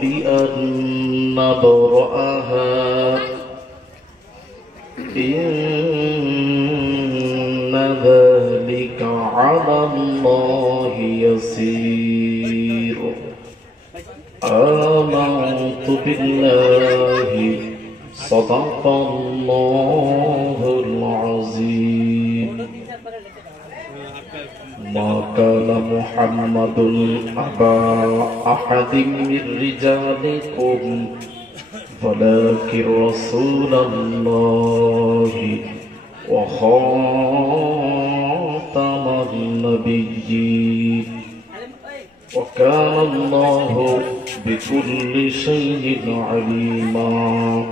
بأن نبرأها إن ذلك على الله يسير آمنت بالله صدق الله العظيم ما كان محمد أبا أحد من رجالكم ولكن رسول الله وخاتم النبيين وكان الله بكل شيء عليما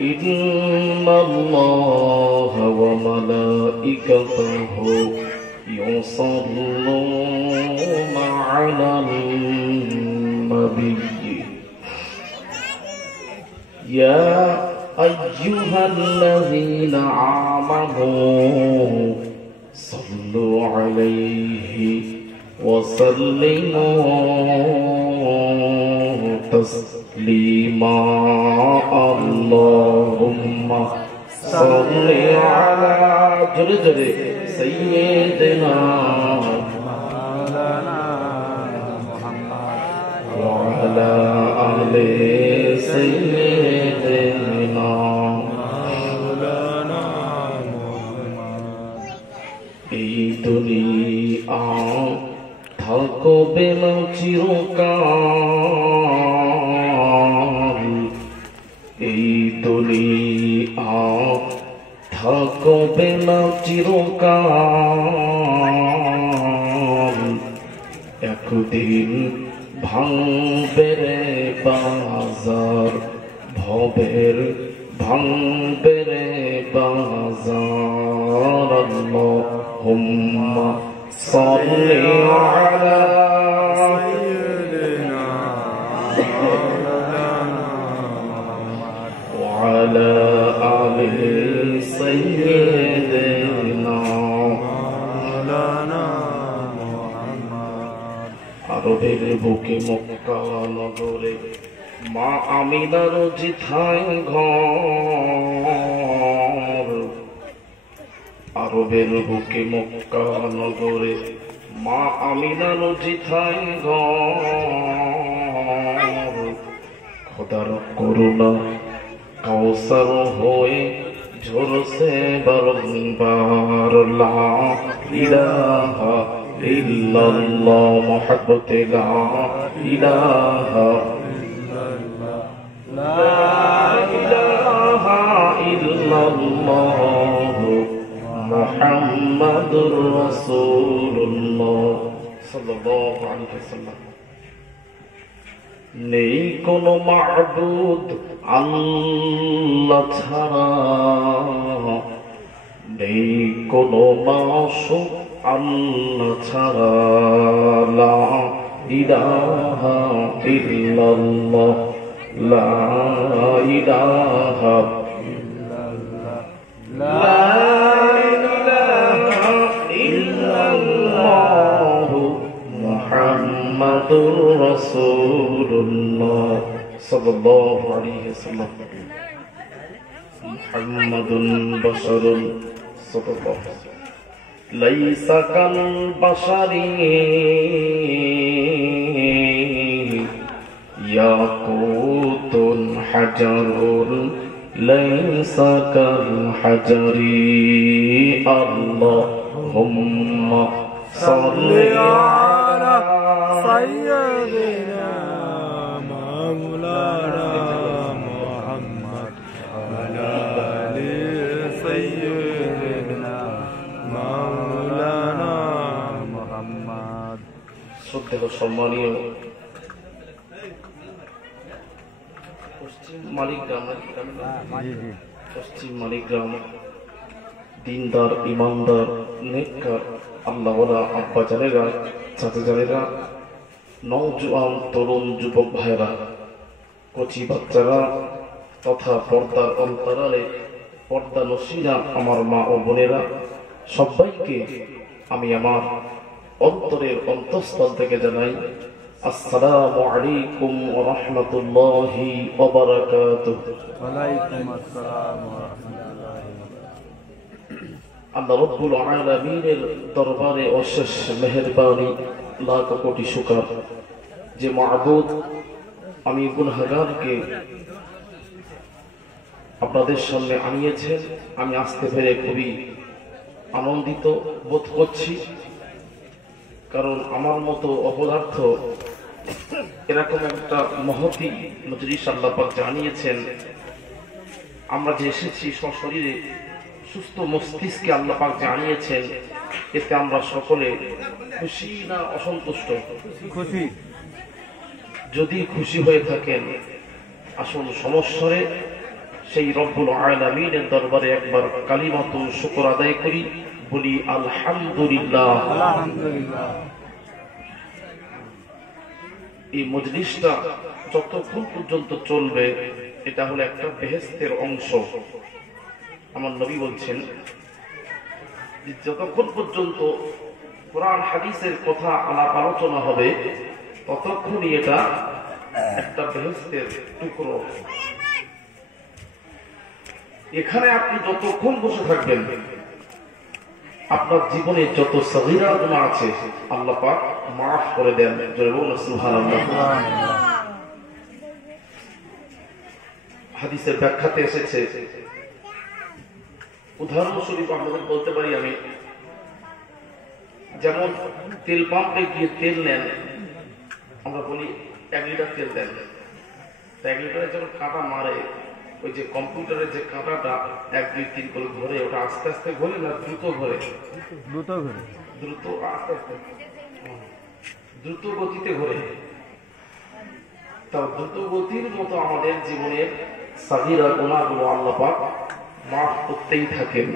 إن الله وملائكته يصلون على النبي يا أيها الذين آمنوا صلوا عليه وسلموا تسليما اللهم صل على سيدنا وعلى آل سيدنا এই দুনিয়া থাকবে না চিরকাল এই দুনিয়া থাকবে না চিরকাল একদিন ভাঙবে রে বাজার ভবের ভাঙবে রে বাজার আল্লাহুম্মা সাল্লি আলা সাইয়্যিদিনা ওয়া আলা আলি সাইয়্যিদিনা আরবের বুকে মক্কা নগরে মা আমিনার জিথায় ঘর আরবের বুকে মক্কা নগরে মা আমিনার জিথায় ঘর খোদার করুণা কাউসার হয়ে ঝরছে বারংবার লা ইলাহা ইল্লাল্লাহ মুহাব্বতে লা ইলাহা লা ইলাহা ইল্লাল্লাহ মুহাম্মাদুর রাসূলুল্লাহ সাল্লাল্লাহু আলাইহি ওয়াসাল্লাম নেই কোনো মাবুদ আল্লাহ ছাড়া নেই কোনো মাসুক আল্লাহ ছাড়া লা ইলাহা ইল্লাল্লাহ লা ইলাহা ইল্লাল্লাহ লা ইলাহা ইল্লাল্লাহ মুহাম্মাদুর রাসূলুল্লাহ সাল্লাল্লাহু আলাইহি ওয়াসাল্লাম মুহাম্মাদুন বাশারুন সাল্লাল্লাহু লাইসা কাল বাশারি ইয়াকুতুন হাজারুন লাইসা কাল হাজারি আল্লাহুম্মা সাল্লি আলা সাইয়্যিদিনা মাওলানা মুহাম্মদ ওয়া আলি সাইয়্যিদিনা মাওলানা মুহাম্মদ শ্রদ্ধেয় সম্মানীয় পশ্চিম মালিগ্রাম দিনদার ইমানদার নেককার আল্লাহওয়ালা আব্বা জানেরা চাচা জানেরা নওজোয়ান তরুণ যুবক ভাইরা কচি বাচ্চারা তথা পর্দার অন্তরালে পর্দা নসীরা আমার মা ও বোনেরা সবাইকে আমি আমার অন্তরের অন্তঃস্থল থেকে জানাই আসসালামু আলাইকুম ওয়া রাহমাতুল্লাহি ওয়া বারাকাতুহু। ওয়া আলাইকুম আসসালাম ওয়া রাহমাতুল্লাহি। আল্লাহ রাব্বুল আলামিনের দরবারে অশেষ মেহেরবানি, লাখ কোটি শুকর যে মাবুদ আমি গুনাহগারকে আপনাদের সামনে আনিয়েছেন। আমি আসতে পেরে খুবই আনন্দিত বোধ করছি, কারণ আমার মতো অপদার্থ এরকম একটা মহতি মজলিস আল্লাহ পাক জানিয়েছেন। আমরা যে এসেছি সশরীরে সুস্থ মস্তিষ্কে আল্লাহ পাক জানিয়েছেন, এতে আমরা সকলে খুশি না অসন্তুষ্ট? খুশি। যদি খুশি হয়ে থাকেন আসুন সমস্বরে সেই রব্বুল আলামিনের দরবারে একবার কালিমাতু শুকর আদায় করি, বলি আলহামদুলিল্লাহ। আলহামদুলিল্লাহ। এই মজলিসটা যতক্ষণ পর্যন্ত চলবে এটা হলো একটা বেহেশতের অংশ। আমার নবী বলছেন যে যতক্ষণ পর্যন্ত কোরআন হাদিসের কথা আলাপ আলোচনা হবে ততক্ষণই এটা একটা বেহেশতের টুকরো। এখানে আপনি যতক্ষণ বসে থাকবেন আপনার জীবনে যত সগীরা গুনাহ আছে আল্লাহ পাক মাফ করে দেন। জয় বলুন সুবহানাল্লাহ। হাদিসের ব্যাখ্যাতে এসেছে, উদাহরণস্বরূপ আপনাদের বলতে পারি আমি, যেমন তেল পাম্পে গিয়ে তেল নেন, আমরা বলি 1 লিটার তেল দেন, 1 লিটারে যখন কাঁটা মারে ওই যে কম্পিউটারের যে কাঁটাটা 1 2 3 করে ঘোরে, ওটা আস্তে আস্তে ঘোরে না দ্রুত ঘোরে? দ্রুত ঘোরে। দ্রুত আস্তে আস্তে দ্রুত গতিতে ঘোরে। তাও দ্রুত গতির মতো আমাদের জীবনের সাগীরা গুনাহগুলো আল্লাহ পাক মাফ করতেই থাকেন।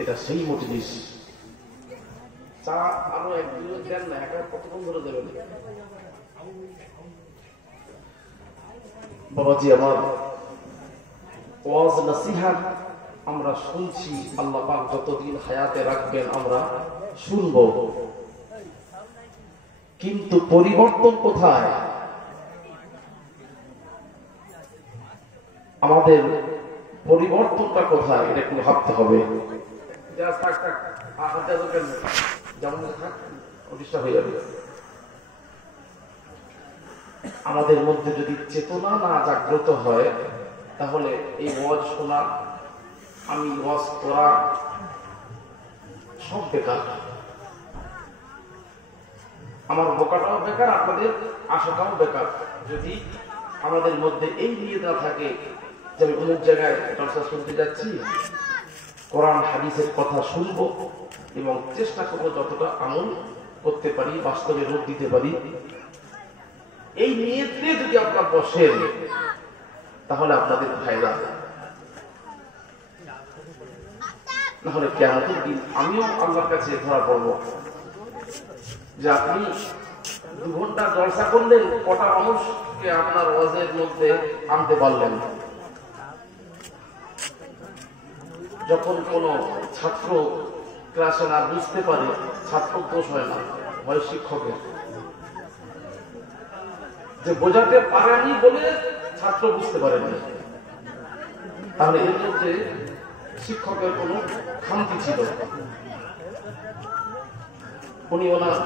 এটা সেই মজলিস। চা আরো 1-2 দেন না, একা কতক্ষণ ধরে দেবেন? বাবাজি আমার, ওয়াজ নসিহত আমরা শুনছি, আল্লাহ পাক যতদিন হায়াতে রাখবেন আমরা শুনব, কিন্তু পরিবর্তন কোথায়? আমাদের পরিবর্তনটা কোথায় এটা একটু ভাবতে হবে। আমাদের মধ্যে যদি চেতনা না জাগ্রত হয় তাহলে এই ওয়াজ শোনা, আমি ওয়াজ করা সব বেকার। আমার বোকাটাও বেকার, আপনাদের আশাটাও বেকার। যদি আমাদের মধ্যে এই নিয়ত থাকে যে আমি অমুক জায়গায় জলসা শুনতে যাচ্ছি, কোরআন হাদিসের কথা শুনবো এবং চেষ্টা করবো যতটা আমল করতে পারি, বাস্তবে রূপ দিতে পারি, এই নিয়ত নিয়ে যদি আপনারা বসেন তাহলে আপনাদের ফায়দা। নাহলে কিয়ামতের দিন আমিও আল্লাহর কাছে ধরা পড়বো যে আপনি 2 ঘন্টা জলসা করলেন, কটা মানুষকে আপনার ওয়াজের মধ্যে আনতে পারলেন? যখন কোন ছাত্র ক্লাসে না বুঝতে পারে, ছাত্র দোষ হয় না, হয় শিক্ষকের, যে বোঝাতে পারেনি বলে ছাত্র বুঝতে পারেনি। তাহলে এর মধ্যে শিক্ষকের কোন খামতি ছিল, উনি ওনার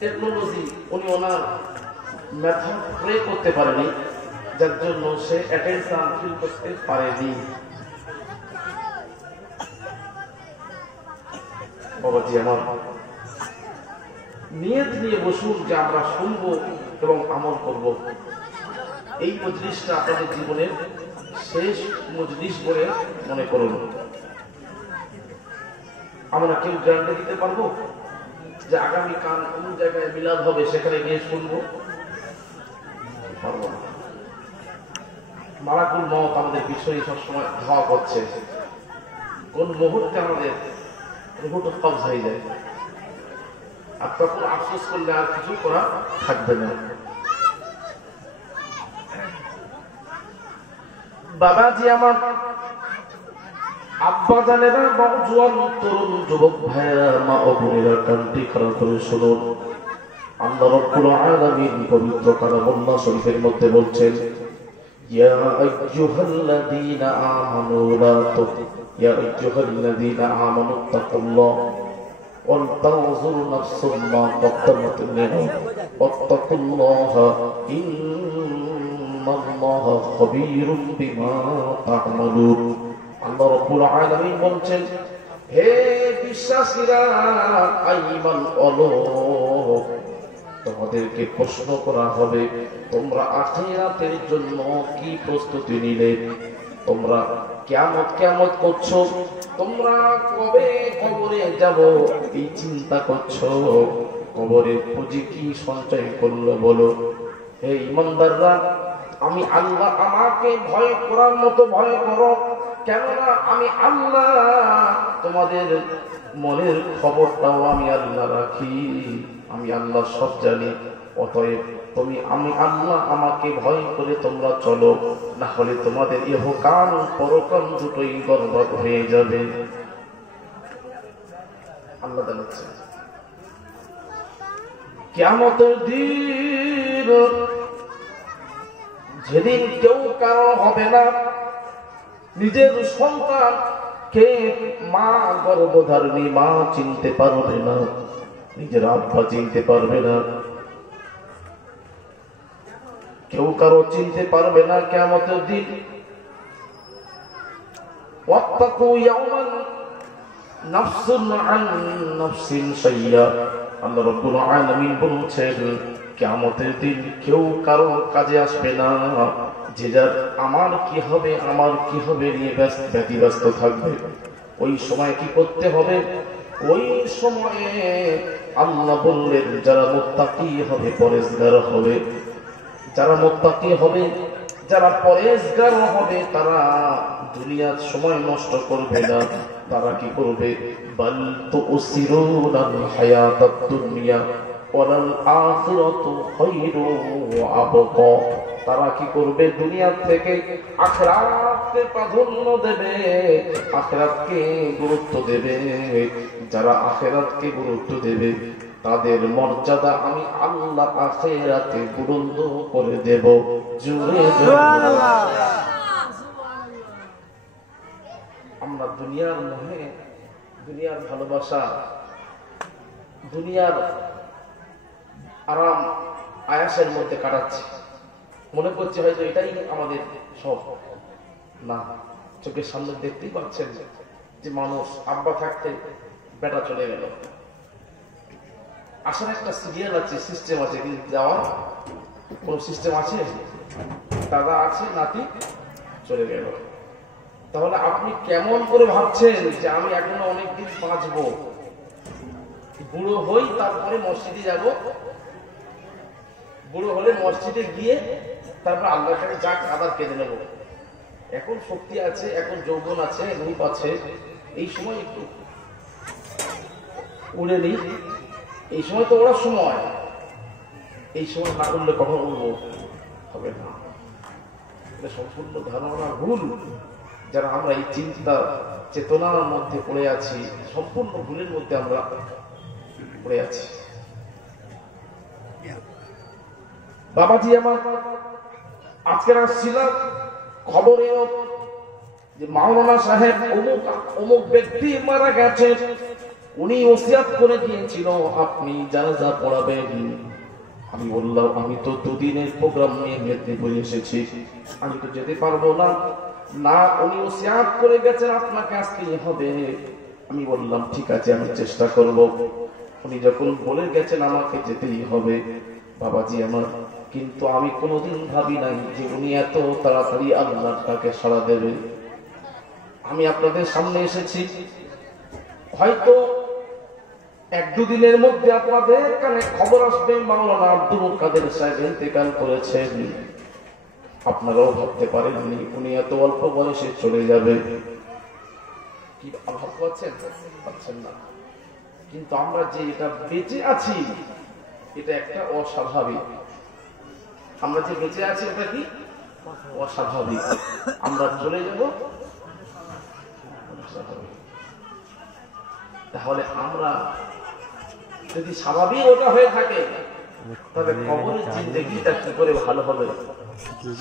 টেকনোলজি, উনি ওনার মেথড প্রয়োগ করতে পারেনি, যার জন্য সে অ্যাটেনশন ফিল করতে পারেনি। বাবাজি আমার, নিয়ত নিয়ে বসুন যে আমরা শুনবো এবং আমল করব। এই মজলিসটা আপনাদের জীবনের শেষ মজলিস বলে মনে করুন। আমরা কেউ গ্যারান্টি দিতে পারবো যে আগামীকাল কোন জায়গায় মিলাদ হবে সেখানে গিয়ে শুনবো? পারবো না। মালাকুল মওত আমাদের পিছনে সবসময় ধাওয়া করছে, কোন মুহূর্তে আমাদের রুহটা কবজ হয়ে যায়, আর তখন আফসোস করলে আর কিছু করা থাকবে না। বাবাজি আমার, আব্বা জানেরা, নওজোয়ান তরুণ যুবক ভাইয়েরা, মা ও বোনেরা, কানটি খারাপ করে শুনুন। আল্লাহ রাব্বুল আলামিন পবিত্র কালামুল্লাহ শরীফের মধ্যে বলছেন, ইয়া আইয়ুহাল্লাযীনা আমানু লা ইয়া আইয়ুহাল্লাযীনা আমানু তাকুল্লাহ ওয়াল তানজুর নাফসুম মা কদ্দামাত লিগাদ ওয়াত্তাকুল্লাহা ইন্নাল্লাহা খাবীরুম বিমা তা'মালুন। আল্লাহ রাব্বুল আলামিন বলছেন, হে বিশ্বাসীরা, ঈমান ওয়ালো, তোমাদেরকে প্রশ্ন করা হবে, তোমরা আখিরাতের জন্য কি প্রস্তুতি নিলে? তোমরা কিয়ামত করছো, তোমরা কবে কবরে যাব এই চিন্তা করছো, কবরের পুঁজি কি সঞ্চয় করলো বলো? হে ঈমানদাররা, আমি আল্লাহ, আমাকে ভয় করার মতো ভয় করো, কেননা আমি আল্লাহ, তোমাদের মনের খবরটাও আমি আল্লাহ রাখি, আমি আল্লাহ সব জানি। অতএব আমি আল্লাহ, আমাকে ভয় করে তোমরা চলো, না হলে তোমাদের ইহকাল পরকাল দুটোই বরবাদ হয়ে যাবে। আল্লাহ জানাচ্ছেন কিয়ামতের দিন, যেদিন কেউ কারো হবে না, নিজের সন্তান কে মা গর্ভধারিণী মা চিনতে পারবে না, নিজের আব্বা চিনতে পারবে না, কেউ কারো চিনতে পারবে না কিয়ামতের দিন। ওয়াত্তাকু ইয়াওমান নাফসুন আন নাফসিন শাইয়া। আল্লাহ রাব্বুল আলামিন বলছেন, কিয়ামতের দিন কেউ কারো কাজে আসবে না, যে যার আমার কি হবে নিয়ে ব্যস্ত থাকবে। ওই সময় কি করতে হবে? ওই সময়ে আল্লাহ বললেন, যারা মুত্তাকি হবে, পরেজগার হবে, যারা মুত্তাকি হবে, যারা পরেজগার হবে, তারা দুনিয়ার সময় নষ্ট করবে না। তারা কি করবে? বাল তুসিরুনাল হায়াতাদ দুনিয়া ওয়াল আখিরাতু খায়রুন ওয়া আবকা। তারা কি করবে? দুনিয়া থেকে আখিরাতকে প্রাধান্য দেবে, আখিরাতকে গুরুত্ব দেবে। যারা আখিরাতকে গুরুত্ব দেবে, তাদের মর্যাদা আমি আল্লাহ আখিরাতে বুলন্দ করে দেব। জোরে সুবহানাল্লাহ। আমরা দুনিয়ার মোহে, দুনিয়ার ভালোবাসা, দুনিয়ার আরাম আয়াসের মধ্যে কাটাচ্ছি, মনে করছি হয়তো এটাই আমাদের সব। না, চোখের সামনে দেখতেই পাচ্ছেন যে মানুষ আব্বা থাকতে বেটা চলে গেল, আসার একটা সিরিয়াল আছে, সিস্টেম আছে, কিন্তু যাওয়ার কোন সিস্টেম আছে? দাদা আছে, নাতি চলে গেল। তাহলে আপনি কেমন করে ভাবছেন যে আমি এখনো অনেকদিন বাঁচবো, বুড়ো হই তারপরে মসজিদে যাব, বুড়ো হলে মসজিদে গিয়ে তারপর আল্লাহর কাছে যা আদার কেঁদে নেব। এখন শক্তি আছে, এখন যৌবন আছে, রূপ আছে, এই সময় একটু উড়ে নিই, এই সময় তো ওরা সময়, এই সময় না করলে কখন উঠবো? হবে না। এটা সম্পূর্ণ ধারণা ভুল। যারা আমরা এই চিন্তা চেতনার মধ্যে পড়ে আছি, সম্পূর্ণ ভুলের মধ্যে আমরা পড়ে আছি। বাবাজি আমার, আজকে আসছিলাম খবরে যে মাওলানা সাহেব অমুক ব্যক্তি মারা গেছে, উনি ওসিয়াত করে দিয়েছিল আপনি জানাজা পড়াবেন। আমি বললাম, আমি তো দুদিনের প্রোগ্রাম নিয়ে মেদিনীপুরে এসেছি, আমি তো যেতে পারবো না। না, উনি ওসিয়াত করে গেছেন আপনাকে আসতেই হবে। আমি বললাম ঠিক আছে, আমি চেষ্টা করব। উনি যখন বলে গেছেন আমাকে যেতেই হবে, বাবাজি আমার, কিন্তু আমি কোনোদিন ভাবি নাই যে উনি এত তাড়াতাড়ি আল্লাহর ডাকে সাড়া দেবে। আমি আপনাদের সামনে এসেছি, হয়তো এক দুদিনের মধ্যে আপনাদের কানে খবর আসবে মাওলানা আব্দুল কাদের সাহেব ইন্তেকাল করেছেন। আপনারাও ভাবতে পারেননি উনি এত অল্প বয়সে চলে যাবে। কি ভাবতে পারছেন না? কিন্তু আমরা যে এটা বেঁচে আছি, এটা একটা অস্বাভাবিক। আমরা যে বেঁচে আছি এটা কি অস্বাভাবিক। আমরা চলে যাব, আসতে হবে। তাহলে আমরা যদি স্বাভাবিক ওটা হয়ে থাকে, তবে কবরের জিন্দেগিটা কি করে ভালো হবে,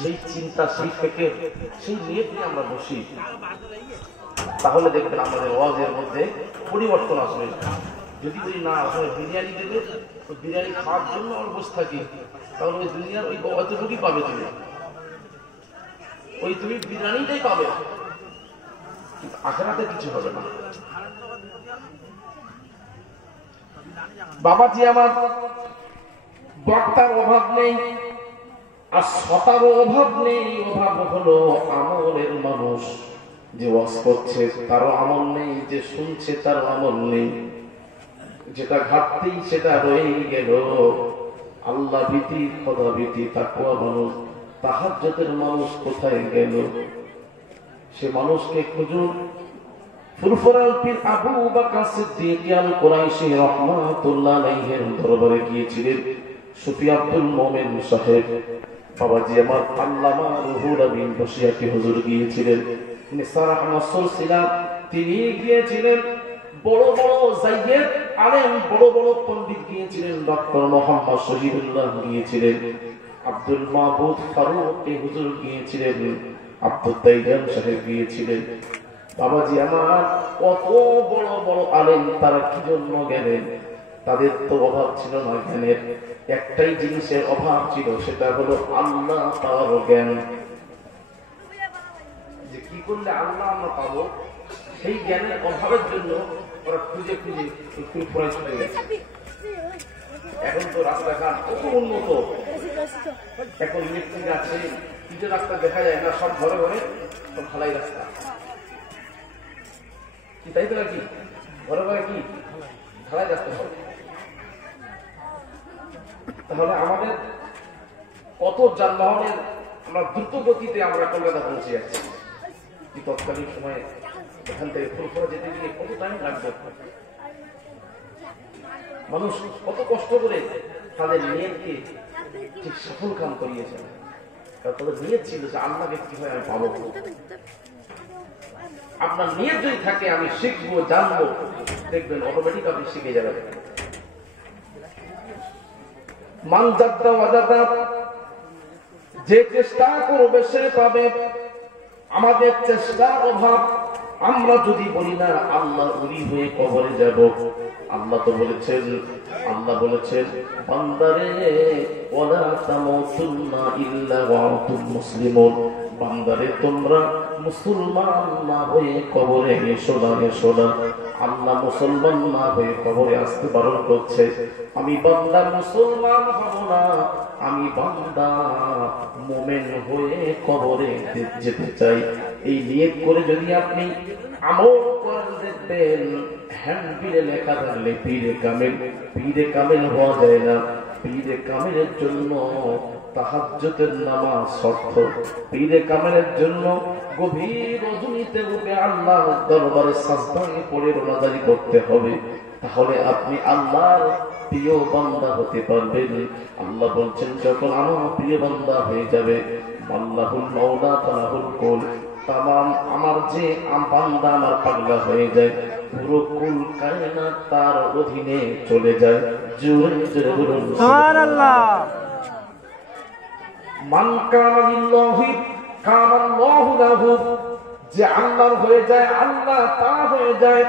সেই চিন্তা, সেই ফেকে, সেই নিয়ত নিয়ে আমরা বসি, তাহলে দেখবেন আমাদের ওয়াজের মধ্যে পরিবর্তন আসবে। যদি বলি না ওখানে বিরিয়ানি দেবে, বিরিয়ানি খাওয়ার জন্য আমরা বসে থাকি, তাহলে ওই দুনিয়ার ওই অতটুকুই পাবে তুমি, ওই তুমি বিরিয়ানিটাই পাবে, কিন্তু আখেরাতে কিছু হবে না। বাবাজি আমার, বক্তার অভাব নেই আর শতারও অভাব নেই, অভাব হলো আমলের মানুষ। যে ওয়াজ করছে তারও আমল নেই, যে শুনছে তারও আমল নেই, যেটা ঘাটতি সেটা রয়ে গেল। আল্লাহ ভীতি, খোদা ভীতি, তাকওয়া মানুষ, তাহাজ্জুদের মানুষ কোথায় গেল? সে মানুষকে খুঁজুন। ফুরফুরাল পীর আবু বকর সিদ্দিক আল কুরাইশি রাহমাতুল্লাহ আলাইহির দরবারে গিয়েছিলেন সুফি আব্দুল মোমেন সাহেব। বাবাজি আমার আল্লামা রুহুল আমিন বসিয়াকি হুজুর গিয়েছিলেন, নিসার আহমদ সুলসিলা তিনি গিয়েছিলেন, বড় বড় যায়েদ আলেম, বড় বড় পণ্ডিত গিয়েছিলেন, ডক্টর মোহাম্মদ শহীদুল্লাহ গিয়েছিলেন, আব্দুল মাহবুব ফারুক হুজুর গিয়েছিলেন, আব্দুল তাইজান সাহেব গিয়েছিলেন। বাবাজি আমার কত বড় বড় আলেম, তারা কি জন্য গেলেন? তাদের তো অভাব ছিল না জ্ঞানের, একটাই জিনিসের অভাব ছিল, সেটা হলো আল্লাহ পাওয়ার জ্ঞান। যে কি করলে আল্লাহ আমরা পাবো, সেই জ্ঞানের অভাবের জন্য ওরা খুঁজে খুঁজে ফুরফুরায় চলে গেছে। এখন তো রাস্তাঘাট কত উন্নত, এখন ইলেকট্রিক আছে, কিছু রাস্তা দেখা যায় না, সব ঘরে ঘরে সব ঢালাই রাস্তা, কি তাই তো নাকি? ঘরে ঘরে কি ঢালাই রাস্তা হবে। তাহলে আমাদের কত যানবাহনের, আমরা দ্রুত গতিতে আমরা কলকাতা পৌঁছে যাচ্ছি, কি তৎকালীন সময়ে এখান থেকে ফুরফুরা যেতে গিয়ে কত টাইম লাগবে? মানুষ কত কষ্ট করে তাদের নিয়তকে ঠিক সফল কাম করিয়েছে। তাদের নিয়ত ছিল যে আল্লাহকে কিভাবে আমি পাবো। আপনার নিয়ত যদি থাকে আমি শিখবো, জানবো, দেখবেন অটোমেটিক আপনি শিখে যাবেন। মান জাদ্দা ওয়াজাদা, যে চেষ্টা করবে সে পাবে। আমাদের চেষ্টার অভাব, আমরা যদি বলি না আল্লাহ ওলি হয়ে কবরে যাব, আল্লাহ তো বলেছেন, আল্লাহ বলেছেন বান্দারে ওয়ালা তামুতুন্না ইল্লা ওয়া আনতুম মুসলিমুন, বান্দারে তোমরা মুসলমান না হয়ে কবরে এসো না, এসো না। আল্লাহ মুসলমান না হয়ে কবরে আসতে বারণ করছে। আমি বান্দা মুসলমান হব না, আমি বান্দা মুমিন হয়ে কবরে যেতে চাই। এই নিয়ত করে যদি আপনি আমল করেন, দেখবেন হ্যান্ডবিলে লেখা থাকলে পীরে কামেল, পীরে কামেল হওয়া যায় না। পীরে কামেলের জন্য তাহাজ্জুদের নামাজ শর্ত, পীরে কামেলের জন্য গভীর রজনীতে উঠে আল্লাহর দরবারে সাজদায় পড়ে রোনাজারি করতে হবে। তাহলে আপনি আল্লাহর প্রিয় বান্দা হতে পারবেন। আল্লাহ বলছেন যখন আমার প্রিয় বান্দা হয়ে যাবে, আল্লাহুল মাওলা ফালাহুল কুল, তামাম আমার যে বান্দা আমার পাগলা হয়ে যায়, পুরো কুল কায়নাত তার অধীনে চলে যায়। জোরে জোরে বলুন সুবহানাল্লাহ। মান কানা লিল্লাহি কানা আল্লাহু লাহু, যে আল্লাহর হয়ে যায় আল্লাহ তার হয়ে যায়।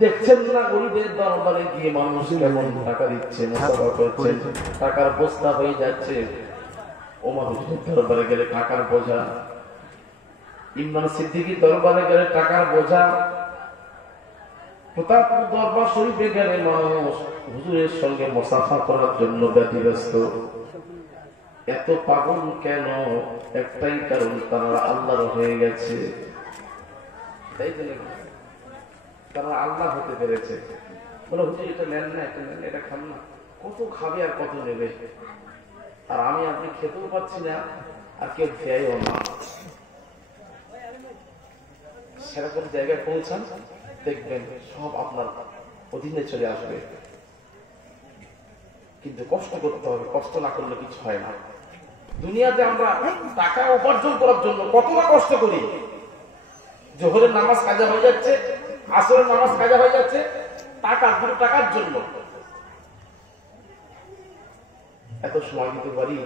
দেখছেন না গরিবের দরবারে গিয়ে মানুষ কেমন টাকা দিচ্ছে, মুসাফা করছেন, টাকার বস্তা হয়ে যাচ্ছে। ওমর হুজুরের দরবারে গেলে টাকার বোঝা, ইমরান সিদ্দিকীর দরবারে গেলে টাকার বোঝা, প্রতাপপুর দরবার শরীফে গেলে মানুষ হুজুরের সঙ্গে মুসাফা করার জন্য ব্যতিব্যস্ত। এত পাগল কেন? একটাই কারণ, তারা আল্লাহর হয়ে গেছে। তাই তো নাকি? তারা আল্লাহ হতে পেরেছে। বলে হুজুর এটা নেন না, এটা নেন, এটা খান না। কত খাবে আর কত নেবে? আর আমি আপনি খেতেও পাচ্ছি না, আর কেউ খেয়েও না। সেরকম জায়গায় পৌঁছান, দেখবেন সব আপনার অধীনে চলে আসবে। কিন্তু কষ্ট করতে হবে, কষ্ট না করলে কিছু হয় না। দুনিয়াতে আমরা টাকা উপার্জন করার জন্য কতটা কষ্ট করি, জোহরের নামাজ কাজা হয়ে যাচ্ছে, আসরের নামাজ কাজা হয়ে যাচ্ছে, টাকা, দুটো টাকার জন্য এত সময় দিতে পারি।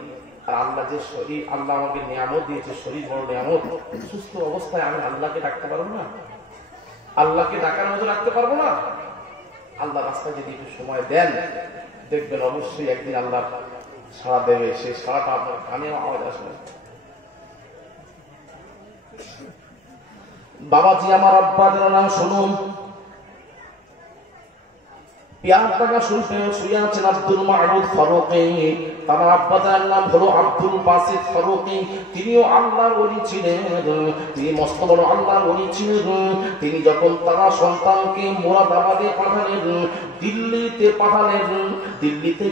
আর আল্লাহ যে শরীর, আল্লাহ আমাকে নিয়ামত দিয়েছে, শরীর বড় নিয়ামত, সুস্থ অবস্থায় আমি আল্লাহকে ডাকতে পারবো না? আল্লাহকে ডাকার মতো রাখতে পারবো না? আল্লাহ রাস্তায় যদি একটু সময় দেন, দেখবেন অবশ্যই একদিন আল্লাহ সাড়া দেবে। সেই সাড়াটা আপনার কানে আওয়াজ আসবে। বাবাজি আমার, আব্বাদের নাম শুনুন। পিয়ার টাকা শুয়ে আছেন আব্দুল মাহমুদ ফারুকী। তার আব্বাদের নাম হলো আব্দুল বাসিত ফারুকী। তিনিও আল্লাহর ওলি ছিলেন, তিনি মস্ত বড় আল্লাহর ওলি ছিলেন। তিনি যখন তার সন্তানকে মুরাদাবাদে পাঠালেন, দিল্লিতে পাঠালেন, দিল্লিতে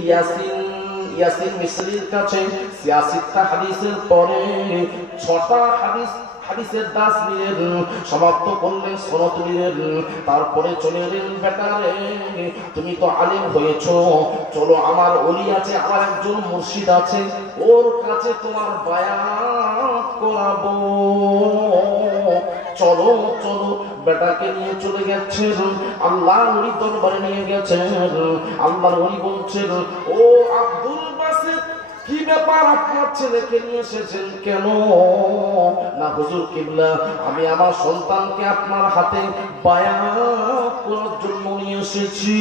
ইয়াসিন মিসরির কাছে ৮৬টা হাদিসের পরে ৬টা হাদিসের দাস নিলেন, সমাপ্ত করলেন, সনদ নিলেন। তারপরে চলে এলেন, বেটারে তুমি তো আলেম হয়েছ, চলো আমার ওলি আছে, আমার একজন মুর্শিদ আছে, ওর কাছে তোমার বায়াত করাবো, চলো চলো। বেটাকে নিয়ে চলে গেছেন, আল্লাহর ওলি দরবারে নিয়ে গেছেন। আল্লাহর ওলি বলছেন, ও আব্দুল বাসিত, কি ব্যাপার, আপনার ছেলেকে নিয়ে এসেছেন কেন? না হুজুর কিবলা, আমি আমার সন্তানকে আপনার হাতে বায়াত করার জন্য নিয়ে এসেছি।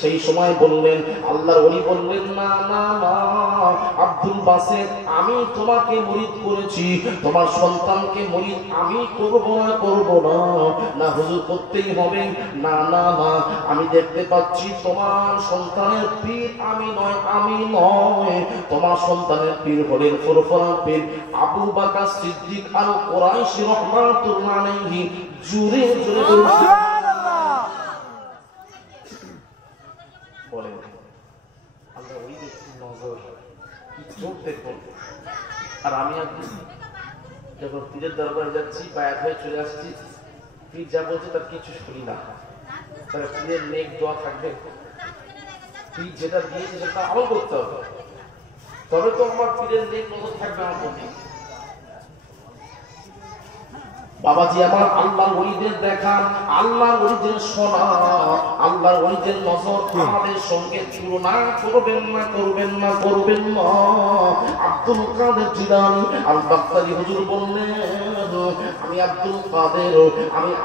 সেই সময় বললেন, আল্লাহর ওলি বললেন, না না না আব্দুল বাসিত, আমি তোমাকে মুরিদ করেছি, তোমার সন্তানকে মুরিদ আমি করব না। না হুজুর করতেই হবে। না না না, আমি দেখতে পাচ্ছি তোমার সন্তানের পীর আমি নয়, তোমার সন্তানের পীর হলেন ফুরফুরা পীর আবু বকর সিদ্দিক আল কুরাইশি রাহমাতুল্লাহ আলাইহি। জুরে জুরে সুবহানাল্লাহ বলেন। আমরা ওই দেখছি নজর চোখ দেখুন। আর আমি আপনি যখন পীরের দরবারে যাচ্ছি, বায়াত হয়ে চলে আসছি, পীর যা বলছে তার কিছু শুনি না, তাহলে পীরের নেক দোয়া থাকবে? পীর যেটা দিয়েছে সেটা আমল করতে হবে, তবে তো আমার পীরের নেক নজর থাকবে আমার প্রতি। বাবাজি আমার, আল্লাহর ওলিদের দেখা, আল্লাহর ওলিদের শোনা, আল্লাহর ওলিদের নজর আমাদের সঙ্গে তুলনা করবেন না। আব্দুল কাদের জিলানী আল বাগদাদী হুজুর বললেন, আমি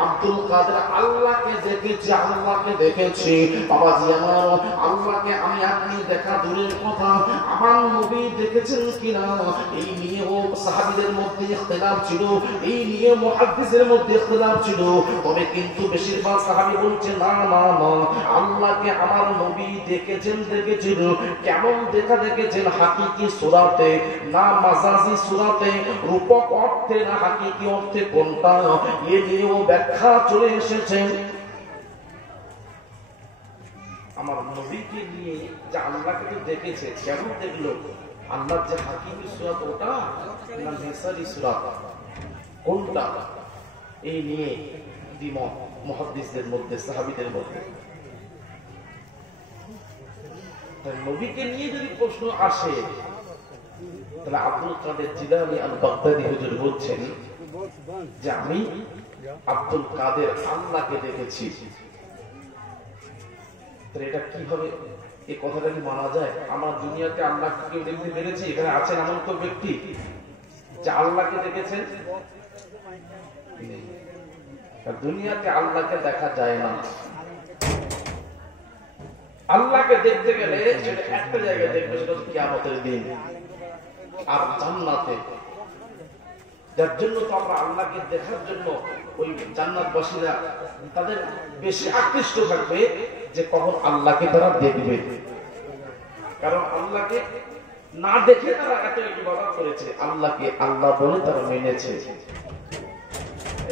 আব্দুল কাদের আল্লাহকে দেখেছি। বাবাজি আমার, আল্লাহকে আমি আপনি দেখা দূরের কথা, আমার নবী দেখেছেন কিনা এই নিয়েও সাহাবীদের মধ্যে ইখতিলাফ ছিল, এই নিয়ে মুহাদ্দিসের মধ্যে ইখতিলাফ ছিল। তবে কিন্তু বেশিরভাগ সাহাবী বলছে, না না না, আল্লাহকে আমার নবী দেখেছেন। কেমন দেখেছেন? হাকিকি সূরাতে, না মাজাজি সূরাতে, রূপক অর্থে না হাকিকি অর্থে, কোনটা এ নিয়েও ব্যাখ্যা চলে এসেছে। আমার নবীকে নিয়ে যে আল্লাহকে তো দেখেছে, কেমন দেখলো? আল্লাহর যে হাকিকি সূরাত ওটা না নেসারি সূরাত কোনটা, এই নিয়ে দ্বিমত মুহাদ্দিসদের মধ্যে, সাহাবীদের মধ্যে। নবীকে নিয়ে যদি প্রশ্ন আসে, তাহলে আব্দুল কাদের জিলানী আল বাগদাদী হুজুর বলছেন যে আমি আব্দুল কাদের আল্লাহকে দেখেছি। তাহলে এটা কিভাবে, এই কথাটা কি মানা যায়? আমার দুনিয়াতে আল্লাহকে কেউ দেখতে পেরেছি? এখানে আছেন এমন তো ব্যক্তি যে আল্লাহকে দেখেছেন? দুনিয়াতে আল্লাহকে দেখা যায় না। আল্লাহকে দেখতে গেলে সেটা একটা জায়গায় দেখবে, সেটা হচ্ছে কিয়ামতের দিন আর জান্নাতে। যার জন্য তো আমরা আল্লাহকে দেখার জন্য ওই জান্নাতবাসীরা তাদের বেশি আকৃষ্ট থাকবে যে কখন আল্লাহকে তারা দেখবে। কারণ আল্লাহকে না দেখে তারা এত ইবাদত করেছে, আল্লাহকে আল্লাহ বলে তারা মেনেছে।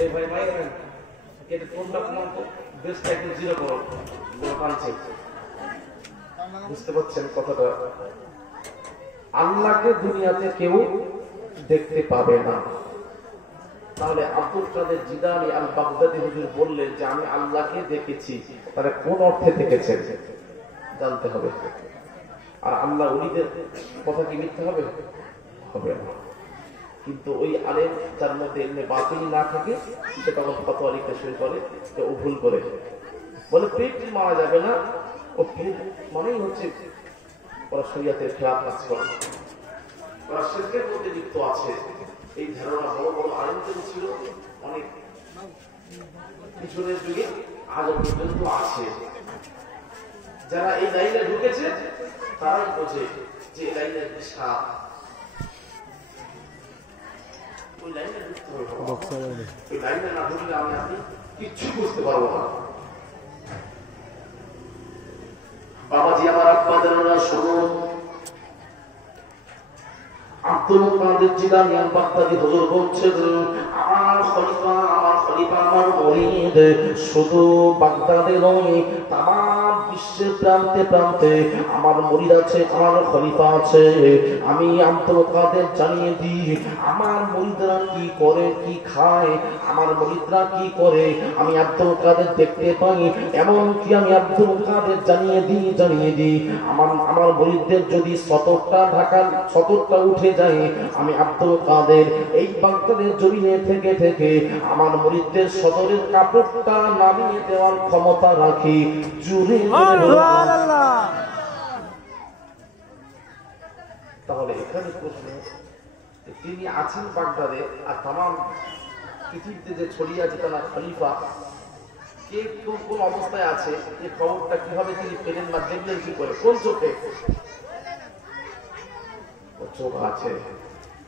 এই ভাই এটা কোনটা তোমার দেশটা একটু জিরো করো, টানছে, বুঝতে পারছেন কথাটা? আল্লাহকে দুনিয়াতে কেউ দেখতে পাবে না। তাহলে আব্দুল কাদের জিলানী আল বাগদাদী হুজুর বললেন যে আমি আল্লাহকে দেখেছি, তারা কোন অর্থে দেখেছেন জানতে হবে। আর আল্লাহ ওলিদের কথা কি মিথ্যা হবে? হবে না। কিন্তু ওই আলেম যার মধ্যে এমনি বাতিল না থাকে সে তখন ফতোয়া লিখতে শুরু করে, ও ভুল করে বলে পেট মারা যাবে না, ও পেট মানেই হচ্ছে ওরা শরীয়তের খেলাফ কাজ করে, ওরা শিরকের মধ্যে লিপ্ত আছে। এই ধারণা বড় বড় আলেমদের ছিল অনেক পিছনের যুগে আজও পর্যন্ত আছে। যারা এই লাইনে ঢুকেছে তারাই বোঝে যে এই লাইনের বিশাল, ওই লাইনে ঢুকতে হবে, ওই লাইনে না ঢুকলে আমি আপনি কিচ্ছু বুঝতে পারবো না। বাবাজি আমার আব্বাদেরা শুনুন, আব্দুল কাদের জিলানী আল-বাগদাদী হুজুর বলছেন, আমার খলিফা আমার মুরিদ শুধু বাগদাদে নয়, তামাম বিশ্বের প্রান্তে প্রান্তে আমার মুরিদ আছে, আমার খলিফা আছে। আমি আব্দুল কাদের জানিয়ে দিই আমার মুরিদরা কি করে, কি খায়, আমার মুরিদরা কি করে আমি আব্দুল কাদের দেখতে পাই। এমন কি আমি আব্দুল কাদের জানিয়ে দিই আমার মুরিদদের যদি সতরটা ঢাকা সতরটা উঠে যায়, আমি আব্দুল কাদের এই বাগদাদের জমিনে থেকে থেকে আমার মুরিদদের সদরের কাপড়টা নামিয়ে দেওয়ার ক্ষমতা রাখি। জুড়ে তাহলে এখানে প্রশ্ন, তিনি আছেন বাগদাদে আর তামাম পৃথিবীতে যে ছড়িয়ে আছে তার খলিফা, কে কোন অবস্থায় আছে, এই খবরটা কিভাবে তিনি পেলেন বা দেখলেন কি করে, কোন চোখে? ও চোখ আছে,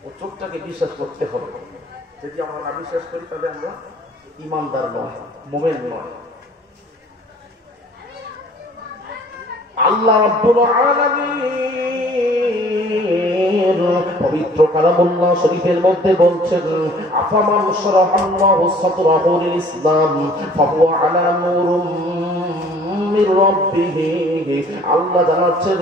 ও চোখটাকে বিশ্বাস করতে হবে। যদি আমরা না বিশ্বাস করি তাহলে আমরা ইমানদার নয়, মুমিন নয়। আল্লাহ রাব্বুল আলামিন পবিত্র কালামুল্লাহ শরীফের মধ্যে বলছেন, আফামান শারাহাল্লাহু সাদরাহু লিল ইসলাম ফাহুয়া আলা নূরুম মির রাব্বিহি। আল্লাহ জানাচ্ছেন,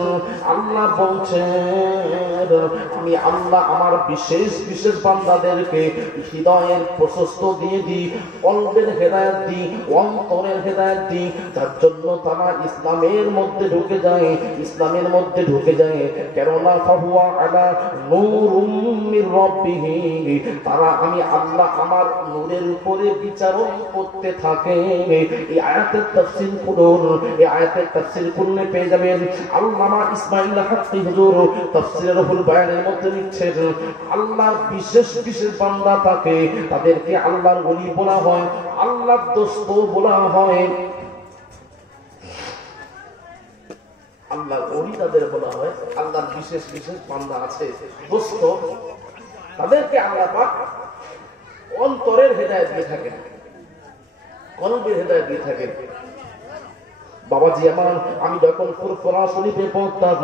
আল্লাহ বলছেন, আমি আল্লাহ আমার বিশেষ বিশেষ বান্দাদেরকে হৃদয়ের প্রশস্ত দিয়ে দিই, কলবের হেদায়েত দিই, অন্তরের হেদায়েত দিই, যার জন্য তারা ইসলামের মধ্যে ঢুকে যায়। কেননা ফাহুয়া আলা নূরুম মির রাব্বিহি, তারা আমি আল্লাহ আমার নূরের উপরে বিচারণ করতে থাকে। এই আয়াতের তাফসীর করুন, এই আয়াতের তাফসীর করলে পেয়ে যাবেন আল্লামা ইসমাঈল হাক্কি হুজুর তাফসীরে রুহুল বায়ানের মধ্যে লিখছেন, আল্লাহর বিশেষ বিশেষ বান্দা থাকে, তাদেরকে আল্লাহর ওলি বলা হয়, আল্লাহর দোস্ত বলা হয়। আল্লাহর ওলি তাদের বলা হয়, আল্লাহর বিশেষ বিশেষ বান্দা আছে দোস্ত, তাদেরকে আল্লাহ পাক অন্তরের হেদায়েত দিয়ে থাকেন, কলবের হেদায়েত দিয়ে থাকেন। বাবাজি আমার, আমি যখন ফুরফুরা শরীফে পড়তাম,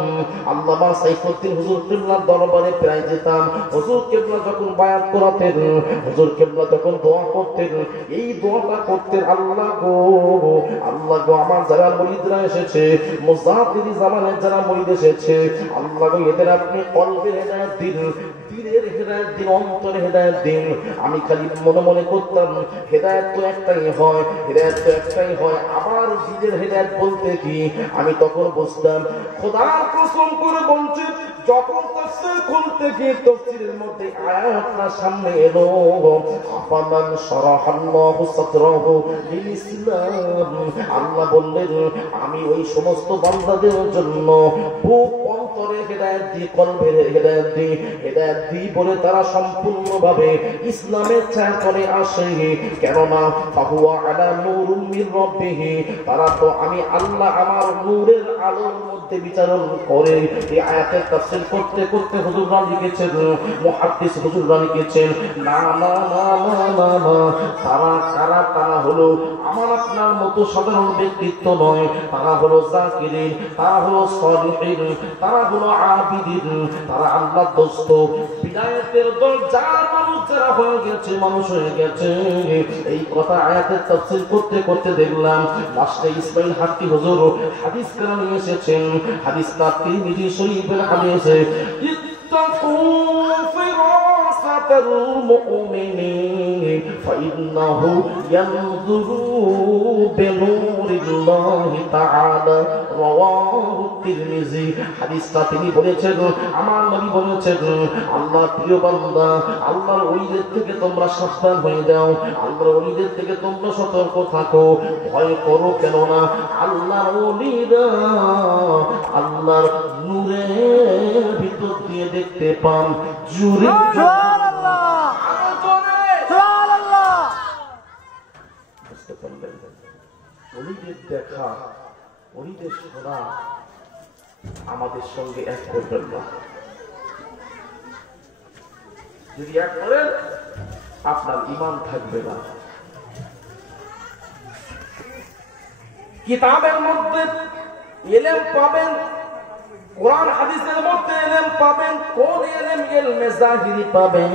আল্লামা সাইফুদ্দিন হুজুর কিবলার দরবারে প্রায় যেতাম। হুজুর কিবলা যখন বায়াত করাতেন, হুজুর কিবলা যখন দোয়া করতেন, এই দোয়াটা করতেন, আল্লাহ গো আমার যারা মুরিদরা এসেছে, মুজাহিদি জামানের যারা মুরিদ এসেছে, আল্লাহ গো এদের আপনি কলবের হেদায়েত দিন, দিলের হেদায়েত দিন, অন্তরে হেদায়েত দিন। আমি খালি মনে মনে করতাম হেদায়েত তো একটাই হয়, আবার দিলের হেদায়েত বলতে কি? আমি তখন বুঝতাম, খোদার কসম করে বলছি, যখন তাফসীর খুলতে গিয়ে তাফসীরের মধ্যে আয়াতটা সামনে এলো, আফামান শারাহাল্লাহু সাদরাহু লিল ইসলাম, আল্লাহ বললেন আমি ওই সমস্ত বান্দাদের জন্য বুক অন্তরে হেদায়েত দিই, কলবের হেদায়েত দিই বলে তারা সম্পূর্ণভাবে ইসলামের ছায়া করে আসে। কেননা ফাহুয়া আলা নূরুম মির রাব্বিহি, তারা তো আমি আল্লাহ আমার নূরের আলোর মধ্যে বিচারণ করে। এই আয়াতের তাফসীর করতে করতে হুজুররা লিখেছেন, মুহাদ্দিস হুজুররা লিখেছেন, না তারা হলো আমার আপনার মতো সাধারণ ব্যক্তিত্ব নয়, তারা হলো যাকিরিন, তারা হলো সালিহিন, তারা হলো আবিদিন, তারা আল্লাহর দোস্ত, বিদায়াতের দল, যারা মানুষ হয়ে গেছে। এই কথা আয়াতের তাফসীর করতে করতে দেখলাম লাস্টে ইসমাঈল হাক্কি হুজুর হাদিস কেরাম নিয়ে এসেছেন। হাদিসটা তিরমিজি শরীফের হাদিসে, ইত্তাকু ফিরাসাতাল মুমিনিন ফাইন্নাহু ইয়ানজুরু বিনূরিল্লাহি তাআলা, রাওয়াহু তিরমিজি হাদিসটা তিনি বলেছেন, আমার নবী বলেছেন, আল্লাহ প্রিয় বান্দা, আল্লাহর ওলিদের থেকে তোমরা সাবধান হয়ে যাও, আল্লাহর ওলিদের থেকে তোমরা সতর্ক থাকো, ভয় করো, কেননা আল্লাহর ওলিরা আল্লাহর নূরের ভিতর দিয়ে দেখতে পান। জুরে বুঝতে পারলেন? ওলিদের দেখা, ওলিদের শোনা আমাদের সঙ্গে এক করবেন না। যদি এক করেন আপনার ঈমান থাকবে না। কিতাবের মধ্যে ইলম পাবেন, কোরআন হাদিসের মধ্যে ইলম পাবেন, কোন ইলম? ইলমে জাহিরি পাবেন,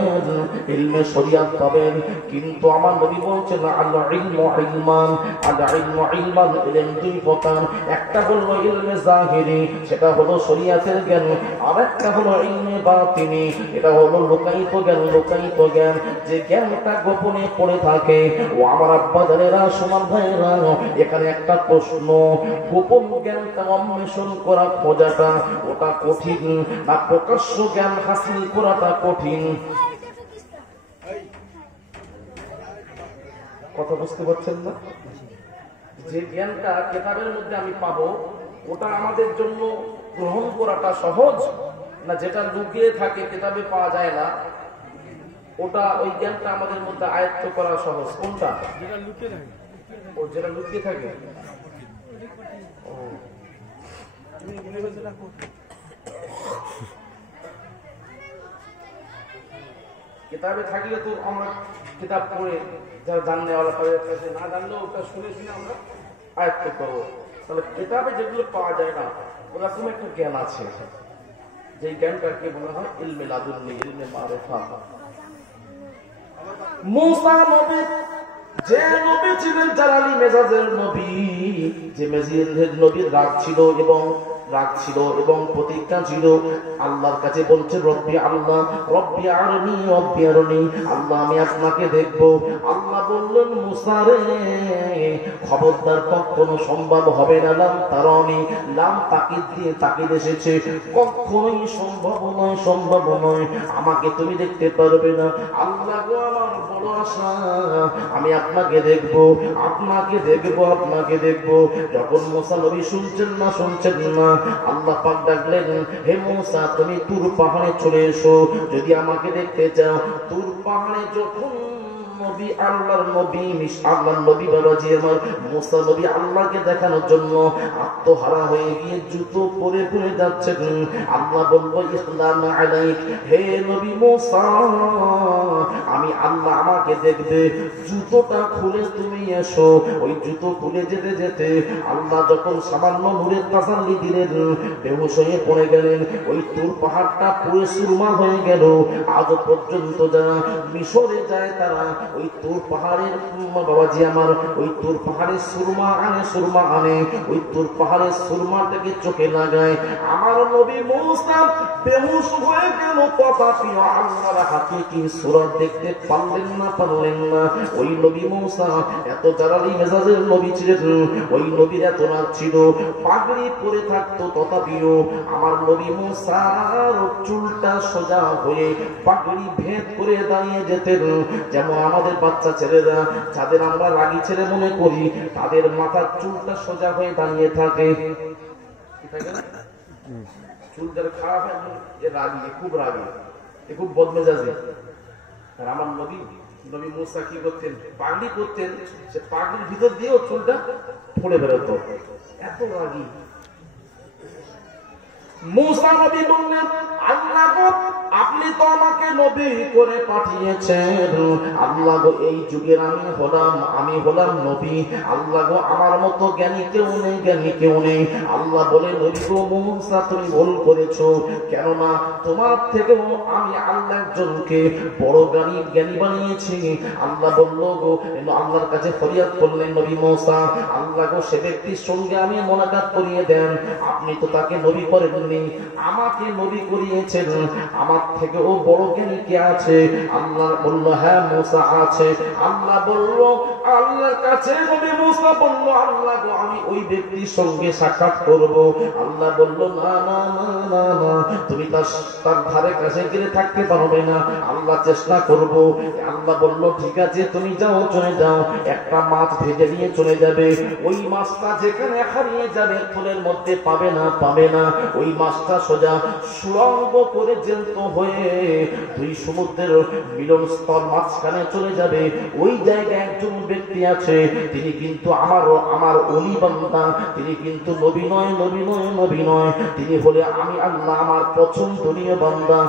ইলমে শরিয়াত পাবেন। কিন্তু আমার নবী বলছেন আল ইলমু ইলমান, আল ইলমু ইলমান, ইলম দুই প্রকার। একটা হলো ইলমে জাহিরি, সেটা হলো শরিয়াতের জ্ঞান, আর একটা হলো ইলমে বাতিনি, এটা হলো লুকায়িত জ্ঞান। লুকায়িত জ্ঞান, যে জ্ঞানটা গোপনে পড়ে থাকে। ও আমার আব্বা জানেরা, সমান ভাইরা, এখানে একটা প্রশ্ন, গোপন জ্ঞানটা অন্বেষণ করা, খোঁজাটা ওটা কঠিন না প্রকাশ্য জ্ঞান হাসিল করাটা কঠিন? কথা বুঝতে পারছেন না? যে জ্ঞানটা কিতাবের মধ্যে আমি পাবো, ওটা আমাদের জন্য গ্রহণ করাটা সহজ, না যেটা লুকিয়ে থাকে কিতাবে পাওয়া যায় না, ওটা ওই জ্ঞানটা আমাদের মধ্যে আয়ত্ত করা সহজ? কোনটা? যেটা লুকিয়ে থাকে। কিতাবে থাকলে তো আমরা কিতাব পড়ে যারা জাননেওয়ালা তাদের কাছে, না জানলেও ওটা শুনে শুনে আমরা আয়ত্ত করবো। তাহলে কিতাবে যেগুলো পাওয়া যায় না, ওরকম একটা জ্ঞান আছে, যে জ্ঞানটাকে বলা হয় ইলমে লাদুন্নি, ইলমে মারিফা। মুসা নবী, যে নবী ছিলেন জালালি মেজাজের নবী, যে মেজাজের নবীর রাগ ছিল এবং প্রতিজ্ঞা ছিল, আল্লাহর কাছে বলছে রব্বি আল্লাহ, রব্বি আরনি, রব্বি আরনি, আল্লাহ আমি আপনাকে দেখবো। আল্লাহ বললেন মুসা রে, খবরদার, কখনো সম্ভব হবে না। লাম তারানি, লাম তাকিদ দিয়ে তাকিদ এসেছে, কখনোই সম্ভব নয়, আমাকে তুমি দেখতে পারবে না। আল্লাহ গো, আমার বড় আশা, আমি আপনাকে দেখবো। যখন মুসা নবী শুনছেন না, আল্লাহ পাক ডাকলেন, হে মুসা, তুমি তুর পাহাড়ে চলে এসো, যদি আমাকে দেখতে চাও। তুর পাহাড়ে যখন নবী, আল্লাহর নবী বাবাজি আমার মুসা নবী আল্লাহকে দেখানোর জন্য আত্মহারা হয়ে গিয়ে জুতো পরে পরে যাচ্ছেন। আল্লাহ বলল, ইসলাম আলাইক, হে নবী মুসা, আমি আল্লাহ, আমাকে দেখবে, জুতোটা খুলে তুমি এসো। ওই জুতো খুলে যেতে যেতে আল্লাহ যখন সামান্য নূরের তাসাল্লি দিলেন, বেহুশ হয়ে পড়ে গেলেন। ওই তুর পাহাড়টা পুরো সুরমা হয়ে গেল। আজ পর্যন্ত যারা মিশরে যায়, তারা ওই তুর পাহাড়ের বাবাজি আমার, ওই তুর পাহাড়ের সুরমা আনে, ওই তুর পাহাড়ের সুরমাটাকে চোখে লাগায়। আমার নবী মুসা বেহুশ হয়ে গেল, তথাপি আল্লাহর হাকিকি সূরত দেখতে পারলেন না। ওই নবী মুসা এত জালালি মেজাজের নবী ছিলেন, ওই নবীর এত রাগ ছিল, পাগড়ি পরে থাকতো, তথাপিও আমার নবী মুসার চুলটা সোজা হয়ে পাগড়ি ভেদ করে দাঁড়িয়ে যেতেন। যেমন আমাদের বাচ্চা ছেলেরা, যাদের আমরা রাগী ছেলে মনে করি, তাদের মাথার চুলটা সোজা হয়ে দাঁড়িয়ে থাকে, চুল যারা খারাপ হয়, রাগী, খুব রাগী, খুব বদমেজাজি। আর আমার নবী মুসা কি করতেন? পাগড়ি করতেন, সে পাগড়ির ভিতর দিয়েও চুলটা পড়ে বেরোতো, এত রাগী। মুসা নবী বললেন, আল্লাহ গো, আপনি তো আমাকে নবী করে পাঠিয়েছেন। আল্লাহ গো, এই যুগের আমি হলাম নবী। আল্লাহ গো, আমার মতো জ্ঞানী কেউ নেই। আল্লাহ বলে, নবী গো মুসা, তুমি ভুল করেছো, কেননা তোমার থেকেও আমি আল্লাহ একজনকে বড় জ্ঞানী বানিয়েছি। আল্লাহ বলল গো, আল্লাহর কাছে ফরিয়াদ করলেন নবী মুসা, আল্লাহ গো, সে ব্যক্তির সঙ্গে আমি মোলাকাত করিয়ে দেন। আপনি তো তাকে নবী করেননি, আমাকে নবী করিয়ে দিয়েছেন, আমার থেকেও বড় জ্ঞানী কে আছে? আল্লাহ বলল হ্যাঁ মুসা আছে। আল্লাহ বলল, আল্লাহর কাছে নবী মুসা বলল, আল্লাহ গো আমি ওই ব্যক্তির সঙ্গে সাক্ষাৎ করব। আল্লাহ বলল না না না না না, তুমি তার ধারে কাছে গিয়ে থাকতে পারবে না, আল্লাহ চেষ্টা করব। আল্লাহ বলল ঠিক আছে তুমি যাও, চলে যাও, একটা মাছ ভেজে নিয়ে চলে যাবে। ওই মাছটা যেখানে হারিয়ে যাবে ফুলের মধ্যে পাবে না, পাবে না। ওই মাছটা সোজা সুড়ঙ্গ করে জ্যান্ত হয়ে দুই সমুদ্রের মিলন স্থল মাঝখানে চলে যাবে। ওই জায়গায় একজন ব্যক্তি আছে, তিনি কিন্তু আমার ওলি বান্দা, তিনি কিন্তু নবী নয়, নবী নয়, নবী নয়, তিনি হলে আমি আল্লাহ আমার পছন্দনীয় বান্দা।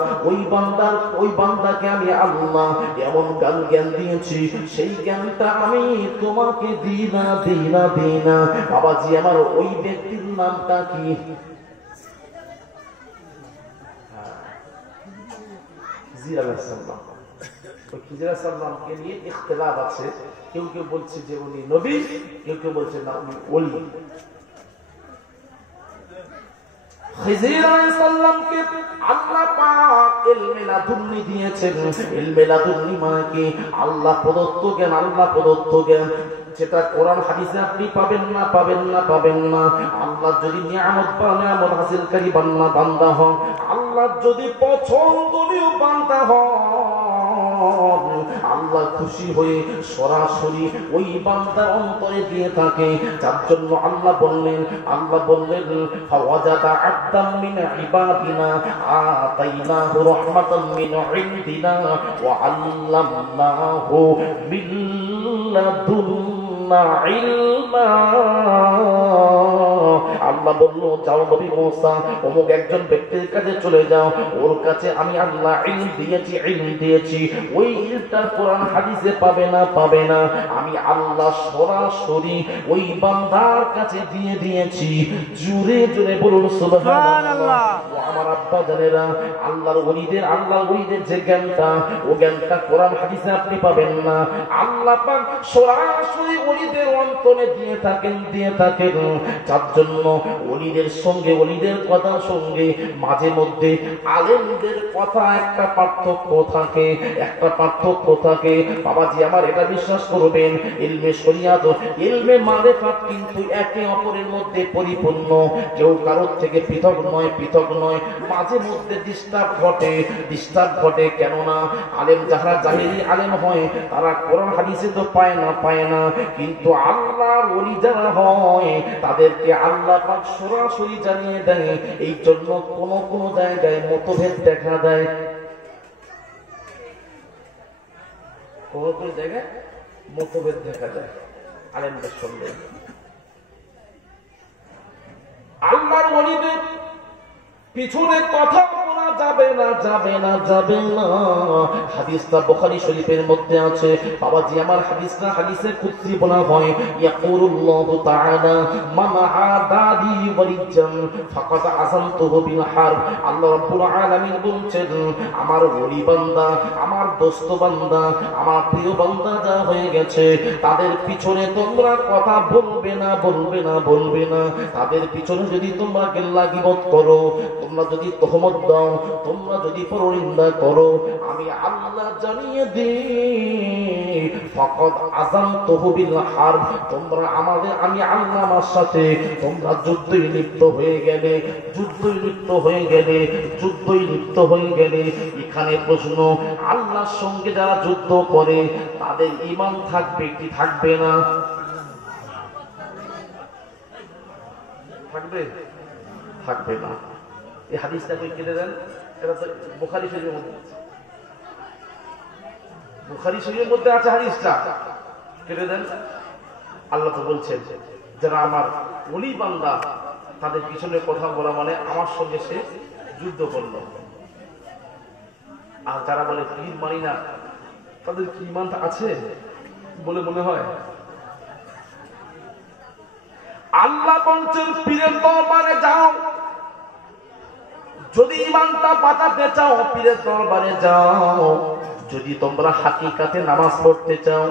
ওই বান্দাকে আমি আল্লাহ এমন জ্ঞান দিয়েছি, সেই জ্ঞানটা আমি তোমাকে দিই না, দিই না, দিই না। বাবাজি আমার ওই ব্যক্তির নামটা কি? খিজির আলাইহিস সালাম। ওই খিজির আলাইহিস সালামকে নিয়ে ইখতিলাফ আছে, কেউ কেউ বলছে যে উনি নবী, কেউ কেউ বলছে না উনি ওলি। খিজির আলাইহিস সালামকে আল্লাহ পাক ইলমে লাদুন্নি দিয়েছেন। ইলমে লাদুন্নি মানে কি? আল্লাহ প্রদত্ত জ্ঞান, আল্লাহ প্রদত্ত জ্ঞান, যেটা কোরআন হাদিসে আপনি পাবেন না, পাবেন না, পাবেন না। আল্লাহ যদি নিয়ামত বা নিয়ামত হাসিলকারী বান্দা হন, আল্লাহ যদি পছন্দনীয় বান্দা হন, আল্লাহ খুশি হয়ে সরাসরি ওই বান্দার অন্তরে দিয়ে থাকে। যার জন্য আল্লাহ বললেন ফাওয়াজাদা আবদাম মিন ইবাদিনা আতাইনাহু রাহমাতাম মিন ইনদিনা ওয়া আল্লামনাহু মিন লাদুন্না ইলমা। আল্লাহ বলল যাও নবী মুসা অমুক একজন ব্যক্তির কাছে চলে যাও, ওর কাছে আমি আল্লাহ ইলম দিয়েছি, ইলম দিয়েছি। ওই ইলমটা কোরআন হাদিসে পাবে না, পাবে না, আমি আল্লাহ সরাসরি ওই বান্দার কাছে দিয়ে দিয়েছি। জোরে জোরে বলুন সুবহানাল্লাহ। ও আমার আব্বা জানেরা, আল্লাহর ওলিদের যে জ্ঞানটা, ও জ্ঞানটা কোরআন হাদিসে আপনি পাবেন না। আল্লাহ পাক সরাসরি ওলিদের অন্তরে দিয়ে থাকেন, দিয়ে থাকেন। যার জন্য ওলিদের সঙ্গে, ওলিদের কথার সঙ্গে মাঝে মধ্যে আলেমদের কথা একটা পার্থক্য থাকে, একটা পার্থক্য থাকে। বাবাজি আমার এটা বিশ্বাস করবেন, ইলমে শরিয়াত, ইলমে মারিফাত কিন্তু একে অপরের মধ্যে পরিপূর্ণ, কেউ কারোর থেকে পৃথক নয়, পৃথক নয়। মাঝে মধ্যে ডিস্টার্ব ঘটে, কেননা আলেম যারা জাহেরি আলেম হয় তারা কোরআন হাদিসে তো পায় না, পায় না, কিন্তু আল্লাহর ওলি যারা হয় তাদেরকে আল্লাহ পাক সরাসরি জানিয়ে দেয়। এই জন্য কোন কোন জায়গায় মতভেদ দেখা দেয়, কোন কোন জায়গায় মতভেদ দেখা যায় আলেমদের সঙ্গে। আল্লাহর ওলিদের পিছনে কথা বলা যাবে না, যাবে না, যাবে না। হাদিসটা বুখারী শরীফের মধ্যে আছে। বাবাজি আমার হাদিসটা হাদিসে কুদসি বলা হয়, ইয়াকুলুল্লাহু তাআলা মান আদালি ওয়ালিজান ফাকাদ আযানতুহু বিল হারব। আল্লাহ রাব্বুল আলামিন বলছেন আমার ওলি বান্দা, আমার দোস্ত বান্দা, আমার প্রিয় বান্দা যা হয়ে গেছে, তাদের পিছনে তোমরা কথা বলবে না, বলবে না, বলবে না। তাদের পিছনে যদি তোমরা গিল্লা গীবত করো, তোমরা যদি তহমত দাও, তোমরা যদি পরনিন্দা করো, আমি আল্লাহ জানিয়ে দিই ফাকাদ আযানতুহু বিল হারব, তোমরা আমি আল্লাহ আমার সাথে তোমরা যুদ্ধই লিপ্ত হয়ে গেলে, যুদ্ধই লিপ্ত হয়ে গেলে, যুদ্ধই লিপ্ত হয়ে গেলে। এখানে প্রশ্ন, আল্লাহর সঙ্গে যারা যুদ্ধ করে তাদের ঈমান থাকবে কি থাকবে না? থাকবে, থাকবে না। এই হাদিসটা কই কেটে দেন, এটা তো বুখারী শরীফের মধ্যে আছে, বুখারী শরীফের মধ্যে আছে হাদিসটা, কেটে দেন। আল্লাহ তো বলছেন যারা আমার ওলি বান্দা তাদের পিছনে কথা বলা মানে আমার সঙ্গে সে যুদ্ধ করলো। আর যারা বলে পীর মানি না, তাদের কি ঈমান আছে বলে মনে হয়? আল্লাহ বলছেন পীরের দরবারে যাও, যদি ঈমানটা বাঁচাতে চাও পীরের দরবারে যাও। যদি তোমরা হাকিকাতে নামাজ পড়তে চাও,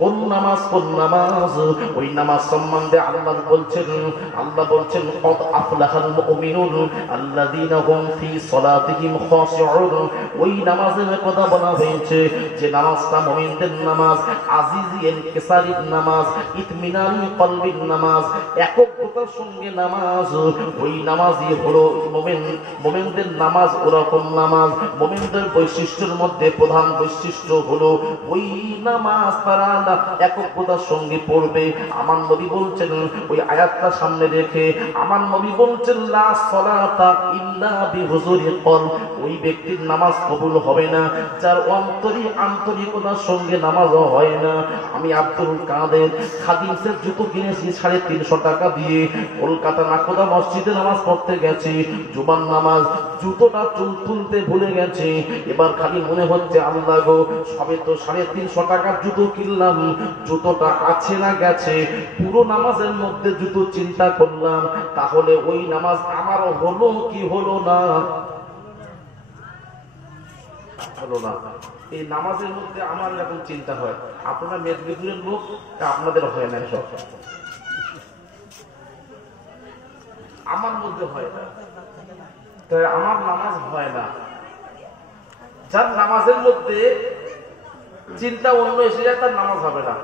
কোন নামাজ ওই নামাজ সম্বন্ধে আল্লাহ বলছেন কদ আফলাহাল মুমিনুন আল্লাযীনা হুম ফি সালাতিহিম খাশিউন। ওই নামাজের কথা বলা হয়েছে যে নামাজটা মুমিনদের নামাজ, আজিজি ইনকিসারির নামাজ, ইতমিনানুল কলবির নামাজ, একগ্রতার সঙ্গে নামাজ। ওই নামাজই হলো মুমিনদের নামাজ। ওরকম নামাজ মুমিনদের বৈশিষ্ট্যের মধ্যে প্রধান বৈশিষ্ট্য হলো ওই নামাজ তারা একগ্রতার সঙ্গে পড়বে। আমার নবী বলছেন, ওই আয়াতটা সামনে রেখে আমার নবী বলছেন লা সালাতা ইল্লা বিহুজুরিল কলব। ওই ব্যক্তির নামাজ কবুল হবে না যার অন্তরে আন্তরিকতার সঙ্গে নামাজও হয় না। আমি আব্দুল কাদের খাদিমসের জুতো কিনেছি 350 টাকা দিয়ে, কলকাতা নাকোদা মসজিদে নামাজ পড়তে গেছি, জুমার নামাজ, জুতোটা চুল তুলতে ভুলে গেছি। এবার খালি মনে হচ্ছে আল্লাহ গো, সবে তো 350 টাকার জুতো কিনলাম, জুতোটা আছে না গেছে। পুরো নামাজের মধ্যে জুতো চিন্তা করলাম, তাহলে ওই নামাজ আমারও হলো কি হলো না? হলো না। এই নামাজের মধ্যে আমার এরকম চিন্তা হয়। আপনারা মেদিনীপুরের লোক, আপনাদের হয় না সব, আমার মধ্যে হয় না। তাই আমার নামাজ হয় না। যার নামাজের মধ্যে চিন্তা অন্য এসে যায় তার নামাজ হবে না।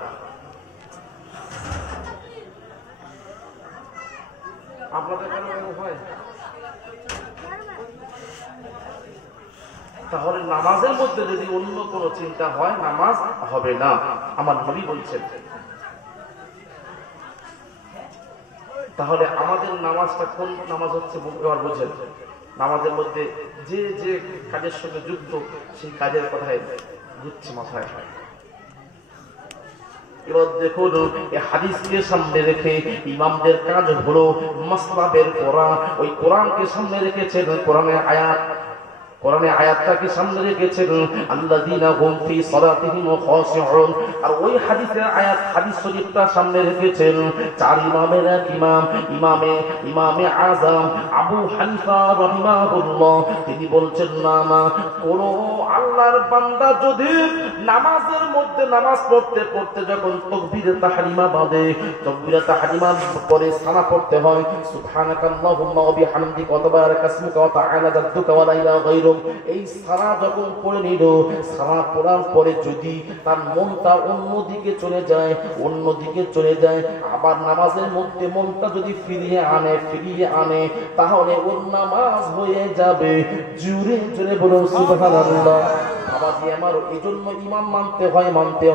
আপনাদের কেন হয়? তাহলে নামাজের মধ্যে যদি অন্য কোন চিন্তা হয় নামাজ হবে না, আমার নবী বলছেন। তাহলে আমাদের নামাজটা কোন নামাজ হচ্ছে বোঝেন? নামাজের মধ্যে যে যে কাজের সঙ্গে যুক্ত সেই কাজের কথাই ঘুরছে মাথায়। এবার দেখুন, এই হাদিসকে সামনে রেখে ইমামদের কাজ হলো মাসলা বের করা। ওই কোরআনকে সামনে রেখেছেন, কোরআনে আয়াতটাকে সামনে রেখেছেন আল্লাযীনা হুম ফি সালাতিহিম খাশিউন। আর ওই হাদিসের আয়াত, হাদিস শরীফটা সামনে রেখেছেন 4 ইমামের এক ইমামে আযম আবু হানিফা রাহিমাহুল্লাহ। তিনি বলছেন না কোন আল্লাহর বান্দা যদি নামাজের মধ্যে নামাজ পড়তে পড়তে যখন তাকবীরে তাহরিমা বাঁধে, তাকবীরে তাহরিমা পরে সানা পড়তে হয় সুবহানাকাল্লাহুম্মা ওয়া বিহামদিকা ওয়া তাবারাকা ইসমুকা ওয়া তাআলা জাদ্দুকা ওয়া লা ইলাহা গায়রুক। এই সারা যখন পড়ে নিল, সারা পড়ার পরে যদি তার মনটা অন্যদিকে চলে যায়, আবার নামাজের মধ্যে মনটা যদি ফিরিয়ে আনে, তাহলে ওর নামাজ হয়ে যাবে। জোরে জোরে বলুন সুবহানাল্লাহ। বাবাজি আমার, এই জন্য ইমাম মানতে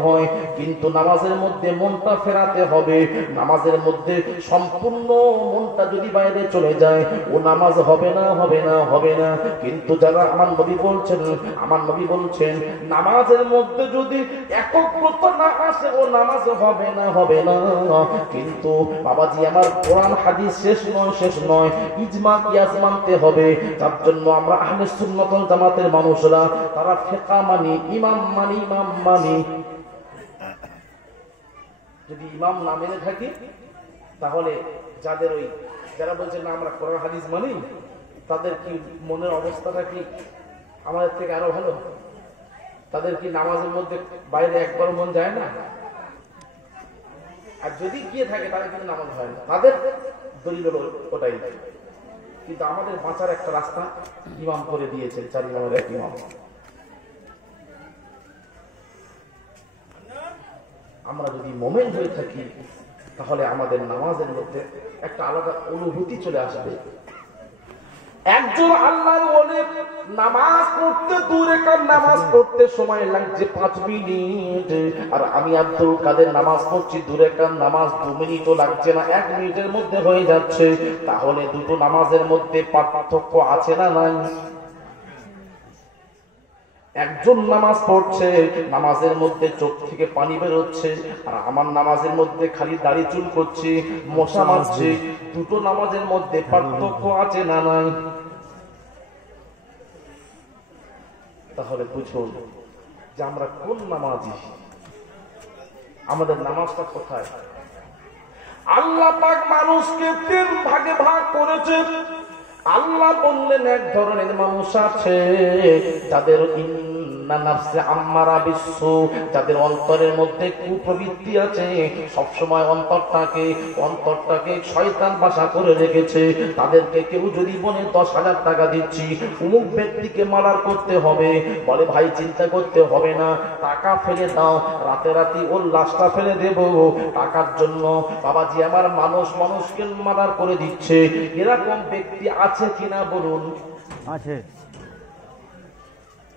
হয়, কিন্তু নামাজের মধ্যে মনটা ফেরাতে হবে। নামাজের মধ্যে সম্পূর্ণ মনটা যদি বাইরে চলে যায়, ও নামাজ হবে না। কিন্তু যারা আমার নবী বলছেন নামাজের মধ্যে যদি একগ্রতা না আসে, ও নামাজ হবে না। কিন্তু বাবাজি আমার, কোরআন হাদিস শেষ নয়, ইজমা কিয়াস মানতে হবে। তার জন্য আমরা আহলে সুন্নাত ওয়াল জামাতের মানুষরা তারা ফিকহ মানি, ইমাম মানি। যদি ইমাম না মেনে থাকি, তাহলে যারা বলছেন না আমরা কোরআন হাদিস মানি, তাদের কি মনের অবস্থাটা কি আমাদের থেকে আরো ভালো? তাদের কি নামাজের মধ্যে বাইরে একবার মন যায় না? আর যদি গিয়ে থাকে তাদের কিন্তু নামাজ হয় না, তাদের দলিল হলো ওটাই। কিন্তু আমাদের বাঁচার একটা রাস্তা ইমাম করে দিয়েছেন, 4 ইমামের এক ইমাম। আমরা যদি মুমিন হয়ে থাকি, তাহলে আমাদের নামাজের মধ্যে একটা আলাদা অনুভূতি চলে আসবে। একজন আল্লাহর ওলি নামাজ পড়তে 2 রাকাত নামাজ পড়তে সময় লাগছে 5 মিনিট, আর আমি আব্দুল কাদের নামাজ পড়ছি 2 রাকাত নামাজ 2 মিনিটও লাগছে না, 1 মিনিটের মধ্যে হয়ে যাচ্ছে। তাহলে দুটো নামাজের মধ্যে পার্থক্য আছে না নাই? একজন নামাজ পড়ছে, নামাজের মধ্যে চোখ থেকে পানি বেরোচ্ছে, আর আমার নামাজের মধ্যে খালি দাড়ি চুল করছে, মশা মারছে। দুটো নামাজের মধ্যে পার্থক্য আছে না নাই? তাহলে বুঝুন যে আমরা কোন নামাজি, আমাদের নামাজটা কোথায়? আল্লাহ পাক মানুষকে 3 ভাগে ভাগ করেছে। আল্লাহ বললেন এক ধরনের মানুষ আছে যাদের না নাফসে আম্মারা বিসু, যাদের অন্তরের মধ্যে কুপ্রবৃত্তি আছে, সবসময় অন্তরটাকে শয়তান বাসা করে রেখেছে, তাদেরকে কেউ যদি বলে 10,000 টাকা দিচ্ছি, অমুক ব্যক্তিকে মার্ডার করতে হবে, বলে ভাই চিন্তা করতে হবে না, টাকা ফেলে দাও, রাতে ওর লাশটা ফেলে দেব টাকার জন্য। বাবাজি আমার মানুষকে মার্ডার করে দিচ্ছে। এরকম ব্যক্তি আছে কিনা বলুন? আছে।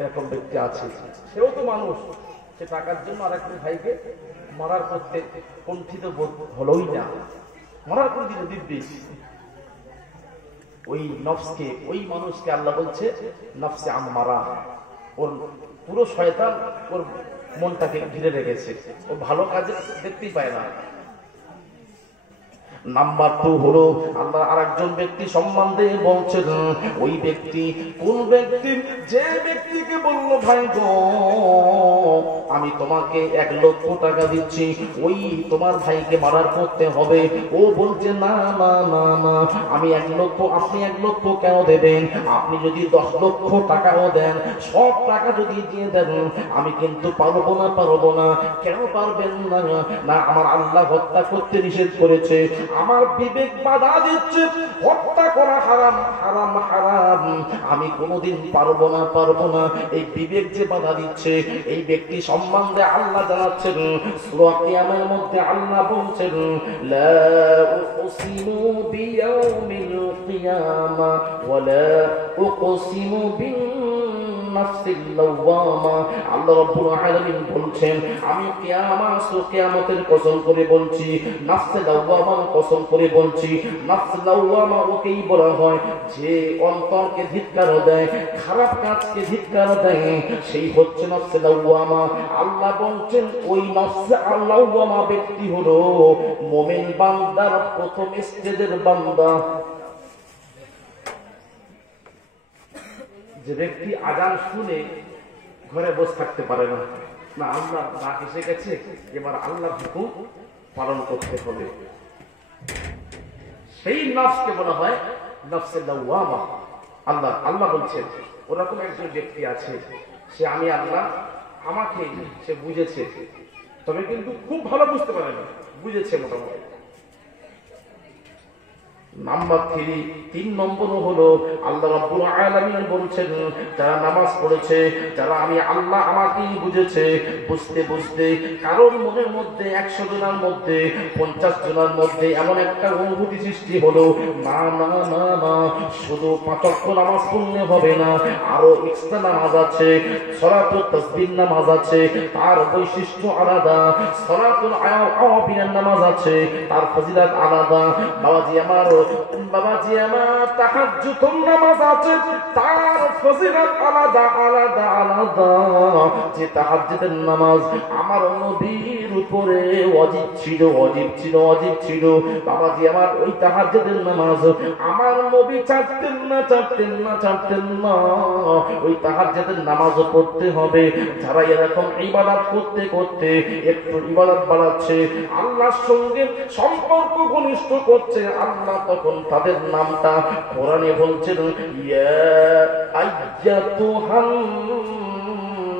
এরকম ব্যক্তি আছে, সেও তো মানুষ, সে টাকার জন্য আরেকটি ভাইকে মারার করতে কুণ্ঠিত হলোই না, মারার করে দিল দিব্যি। ওই নফসকে, ওই মানুষকে আল্লাহ বলছে নফসে আম্মারা, ওর পুরো শয়তান ওর মনটাকে ঘিরে রেখেছে, ও ভালো কাজে দেখতেই পায় না। নাম্বার 2 হলো আল্লাহ আরেকজন ব্যক্তি সম্বন্ধে বলছেন, ওই ব্যক্তি কোন ব্যক্তি? যে ব্যক্তিকে বলল ভাই গো আমি তোমাকে 1 লক্ষ টাকা দিচ্ছি, ওই তোমার ভাইকে মার্ডার করতে হবে, ও বলছে না না না না আমি 1 লক্ষ, আপনি 1 লক্ষ কেন দেবেন? আপনি যদি 10 লক্ষ টাকাও দেন, সব টাকা যদি দিয়ে দেন, আমি কিন্তু পারবো না। কেন পারবেন না? না আমার আল্লাহ হত্যা করতে নিষেধ করেছে, আমার বিবেক বাধা দিচ্ছে, হত্যা করা হারাম হারাম হারাম, আমি কোনোদিন পারবো না। এই বিবেক যে বাধা দিচ্ছে, এই ব্যক্তি সম্বন্ধে আল্লাহ জানাচ্ছেন সূরা কিয়ামের মধ্যে আল্লাহ বলছেন লা উকসিমু বিয়াউমিল কিয়ামা ওয়া লা উকসিমু বিন নাফসিল লাওয়ামা। আল্লাহ রাব্বুল আলামিন বলছেন আমি কিয়ামতের কসম করে বলছি, নাফসে লাওয়ামার কসম করে বলছি। নাফসে লাওয়ামা ওকেই বলা হয় যে অন্তরকে ধিক্কার দেয়, খারাপ কাজকে ধিক্কার দেয়, সেই হচ্ছে নাফসে লাওয়ামা। আল্লাহ বলছেন ওই নাফসে লাওয়ামা ব্যক্তি হলো মুমিন বান্দার প্রথম স্টেজের বান্দা। যে ব্যক্তি আজান শুনে ঘরে বসে থাকতে পারে না, না আল্লাহ ডাক এসে গেছে, এবার আল্লাহর হুকুম পালন করতে হবে, সেই নফসকে বলা হয় নফসে লাওয়ামা। আল্লাহ বলছেন ওরকম একজন ব্যক্তি আছে, সে আমি আল্লাহ আমাকে সে বুঝেছে, তবে কিন্তু খুব ভালো বুঝতে পারে না, বুঝেছে মোটামুটি। নাম্বার 3 নম্বর হলো আল্লাহ রাব্বুল আলামিন বলছেন যারা নামাজ পড়েছে, যারা আমি আল্লাহ আমাকেই বুঝেছে, বুঝতে কারোর মনের মধ্যে 100 জনের মধ্যে 50 জনের মধ্যে এমন একটা অনুভূতি সৃষ্টি হলো না না না না শুধু 5 ওয়াক্ত নামাজ পড়লে হবে না, আরো এক্সট্রা নামাজ আছে, সালাতুত তাসবিহ নামাজ আছে, তার বৈশিষ্ট্য আলাদা, সালাতুল আওয়াবিনের নামাজ আছে, তার ফজিলত আলাদা। বাবাজি আমার তাহাজ্জুদ নামাজ আছে, তার ফজিলত আলাদা। যে তাহাজ্জুদের নামাজ আমার নবীর উপরে ওয়াজিব ছিল। বাবাজি আমার ওই তাহাজ্জুদের নামাজ আমার নবী ছাড়তেন না। ওই তাহাজ্জুদের নামাজও পড়তে হবে। যারা এরকম ইবাদত করতে একটু ইবাদত বাড়াচ্ছে, আল্লাহর সঙ্গে সম্পর্ক ঘনিষ্ঠ করছে, আল্লাহ তখন তাদের নামটা কোরআনে বলছেন ইয়া আইয়াতুহান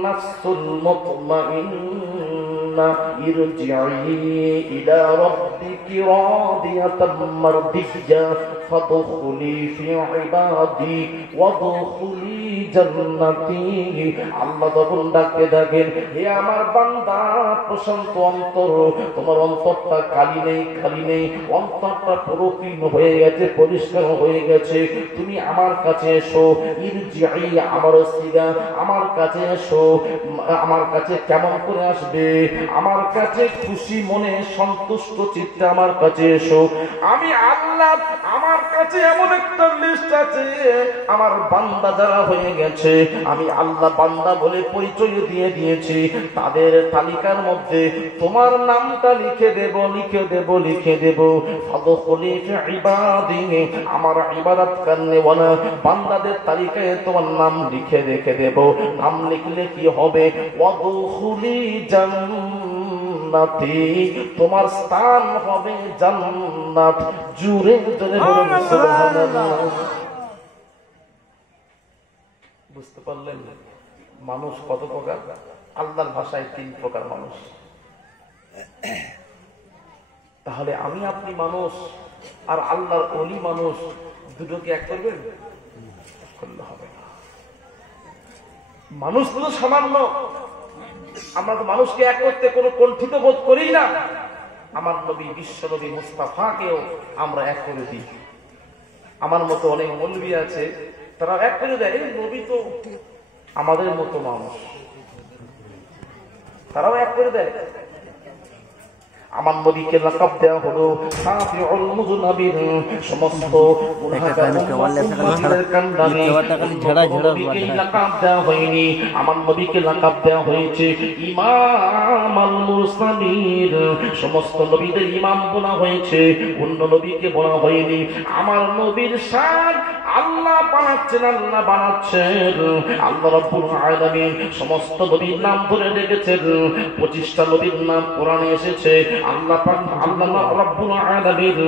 নাফসুল মুতমাইন্না ইরজিই ইলা রাব্বিকি রাদিয়াতাম মারদিয়্যা ফাদখুলি ফি ইবাদি ওয়াদখুলি জান্নাতি। আল্লাহ তখন ডাকেন হে আমার বান্দা প্রশান্ত অন্তর, তোমার অন্তরটা খালি নেই, অন্তরটা পরিপূর্ণ হয়ে গেছে, পরিষ্কার হয়ে গেছে, তুমি আমার কাছে এসো। ইরজিই আমার সিগা, আমার কাছে এসো। আমার কাছে কেমন করে আসবে? আমার কাছে খুশি মনে সন্তুষ্ট চিত্তে আমার কাছে এসো। আমি আল্লাহ, আমার কাছে এমন একটা লিস্ট আছে, আমার বান্দা যারা হয়ে গেছে, আমি আল্লাহ বান্দা বলে পরিচয় দিয়ে দিয়েছি, তাদের তালিকার মধ্যে তোমার নামটা লিখে দেব। ফাদখুলি ফি ইবাদি, আমার ইবাদত করনেওয়ালা বান্দাদের তালিকায় তোমার নাম লিখে রেখে দেব। নাম লিখলে কি হবে? ওয়াদখুলি জান্নাতি, তোমার স্থান হবে জান্নাত। জুড়ে বলুন সুবহানাল্লাহ। বুঝতে পারলেন? মানুষ কত প্রকার? আল্লাহর ভাষায় 3 প্রকার মানুষ। তাহলে আমি আপনি মানুষ আর আল্লাহর ওলি মানুষ, দুটোকে এক করবেন? করলে হবে না। মানুষ তো সামান্য, আমরা তো মানুষকে এক করতে কোনো কণ্ঠিত বোধ করি না। আমার নবী, বিশ্ব নবী মুস্তাফাকেও আমরা এক করে দিই। আমার মতো অনেক মৌলবী আছে, তারা এক করে দেয়, এই নবী তো আমাদের মতো মানুষ, তারাও এক করে দেয়। আমার নবীকে লাকাব দেওয়া হলো সাফিউল মুযনাবিন, সমস্ত গুনাহগার উম্মতের কান্ডারি। নবীকে লাকাব দেওয়া হয়নি, আমার নবীকে লাকাব দেওয়া হয়েছে ইমামাল মুরসালিন, সমস্ত নবীদের ইমাম বলা হয়েছে, অন্য নবীকে বলা হয়নি। আমার নবীর শান আল্লাহ বানাচ্ছেন, আল্লাহ বানাচ্ছেন। আল্লাহ রাব্বুল আলামিন সমস্ত নবীর নাম ধরে রেখেছেন। 25টা নবীর নাম কোরআনে এসেছে। আল্লাহ পাক, আল্লাহ রাব্বুল আলামিন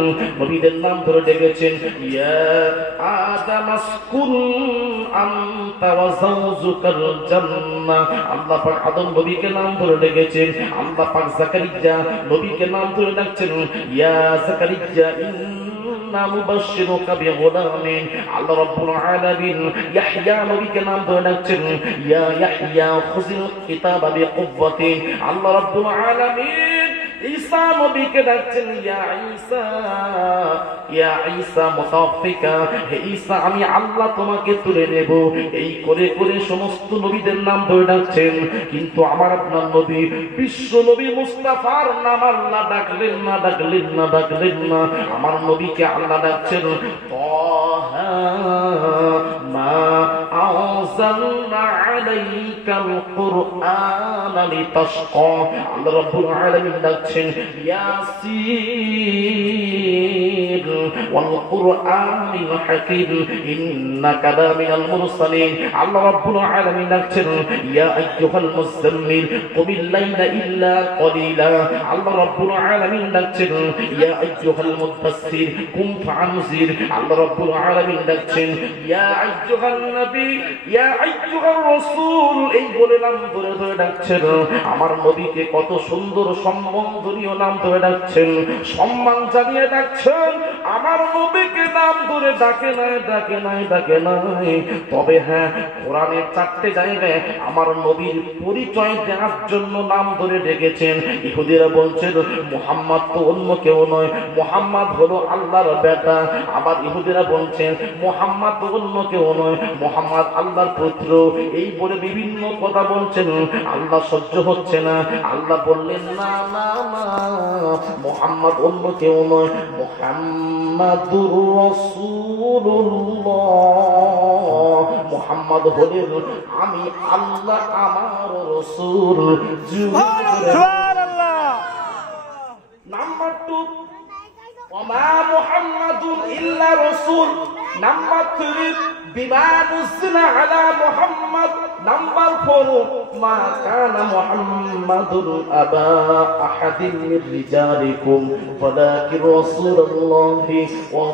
নবীদের নাম ধরে রেখেছেন। ইয়া আদাম আসকুন আনতা ওয়া যাওজুকাল জান্নাহ, আল্লাহ পাক আদম নবীকে নাম ধরে রেখেছেন। আল্লাহ পাক জাকারিয়া নবীকে নাম ধরে ডাকছেন, ইয়া জাকারিয়া ইন্না মুবাশশিরুকা বিগুলামিন। আল্লাহ রাব্বুল আলামিন ইয়াহইয়া নবীকে নাম ধরে ডাকছেন, ইয়া ইয়াহইয়া খুযিল কিতাবা বিকুওয়াতিন। আল্লাহ রাব্বুল আলামিন ঈসা নবীকে ডাকছেন, ইয়া ঈসা, ইয়া ঈসা মুতাওফিকা, হে ঈসা আমি আল্লাহ তোমাকে তুলে নেব। এই করে করে সমস্ত নবীদের নাম ধরে ডাকছেন। কিন্তু আমার আপনার নবী, বিশ্ব নবী মুস্তাফার নাম আল্লাহ ডাকলেন না, ডাকলেন না, ডাকলেন না। আমার নবীকে আল্লাহ ডাকছেন তাহা মা আনজালনা আলাইকাল কুরআনা লিতাশকা। আল্লাহ রাব্বুল আলামিন ডাকছেন ইয়াসিন ওয়াল কুরআনিল হাকীম ইন্নাকা লামিনাল মুরসালিন। আল্লাহ রাব্বুল আলামিন ডাকছেন ইয়া আইয়ুহাল মুযাম্মিল কুমিল লাইলা ইল্লা কলিলা। আল্লাহ রাব্বুল আলামিন ডাকছেন ইয়া আইয়ুহাল মুদাসসির কুম ফাআনজির। আল্লাহ রাব্বুল আলামিন ডাকছেন ইয়া আইয়ুহান নবী, ইয়া আইয়ুহার রাসূল। এই বলে নাম ধরে ধরে ডাকছেন। আমার নবীকে কত সুন্দর সম্মানজনীয় নাম ধরে ডাকছেন, সম্মান জানিয়ে ডাকছেন। আমার নবীকে নাম ধরে ডাকে নাই, ডাকে নাই, ডাকে নাই। তবে হ্যাঁ, কোরআনের 4টে জায়গায় আমার নবীর পরিচয় দেওয়ার জন্য নাম ধরে ডেকেছেন। ইহুদিরা বলছেন মুহাম্মদ তো অন্য কেউ নয়, মুহাম্মদ হলো আল্লাহর বেটা। আবার ইহুদিরা বলছেন মুহাম্মদ তো অন্য কেউ নয়, মুহাম্মদ আল্লাহর পুত্র। এই বলে বিভিন্ন কথা বলছেন। আল্লাহ সহ্য হচ্ছে না। আল্লাহ বললেন না না না, মুহাম্মদ অন্য কেউ নয়, মুহাম্মাদুর রাসূলুল্লাহ। মুহাম্মদ হলেন আমি আল্লাহ, আমার রাসূল। সুবহানাল্লাহ। নাম্বার 2, ওমা মুহাম্মাদুন ইল্লা রাসূল। নাম্বার 3, বিমা নুজিলা আলা মুহাম্মদ। নাম্বার 4, মা কানা মুহাম্মাদুন আবা আহাদিন মির রিজালিকুম ওয়ালাকিন রাসূলুল্লাহি ওয়া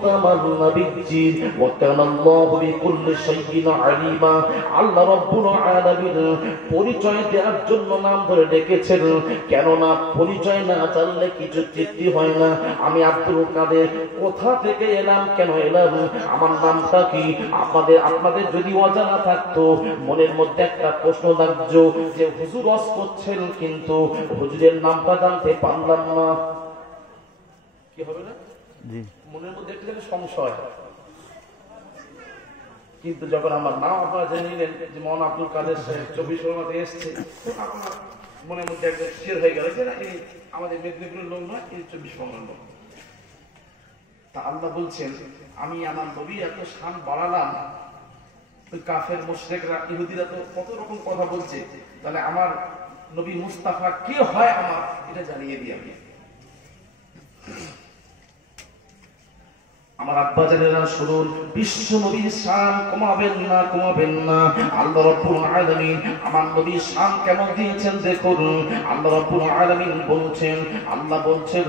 খাতামান নাবিয়্যিন ওয়া কানা আল্লাহু বিকুল্লি শাইইন আলিমা। আল্লাহ রাব্বুল আলামিন পরিচয় দেওয়ার জন্য নাম ধরে ডেকেছেন। কেননা পরিচয় না জানলে কিছু তৃপ্তি হয় না। আমি আব্দুল কাদের কোথা থেকে এলাম, কেন এলাম, আমার নামটা কি, আপনাদের যদি অজানা থাকতো, মনের মধ্যে একটা প্রশ্ন থাকতো যে হুজুর ওয়াজ করছেন কিন্তু হুজুরের নামটা জানতে পারলাম না, কি হবে না? মনের মধ্যে একটা সংশয়। কিন্তু যখন আমার নাম আপনারা জেনে নিলেন যে মৌলানা আব্দুল কাদের সাহেব 24 পরগনাতে এসছে, আপনার মনের মধ্যে একটা স্থির হয়ে গেল যে না, এই আমাদের মেদিনীপুরের লোক নয়, এই 24 পরগনার লোক। তা আল্লাহ বলছেন আমি আমার নবী এত শান বাড়ালাম, ওই কাফের মুশরিকরা ইহুদিরা তো কত রকম কথা বলছে, তাহলে আমার নবী মুস্তাফা কি হয় আমার এটা জানিয়ে দিই আমি। আমার আব্বা জানেরা শুনুন, বিশ্ব নবীর শান কমাবেন না, কমাবেন না। আল্লাহ রাব্বুল আলামিন আমার নবীর শান কেমন দিয়েছেন দেখুন। আল্লাহ রাব্বুল আলামিন বলছেন, আল্লাহ বলছেন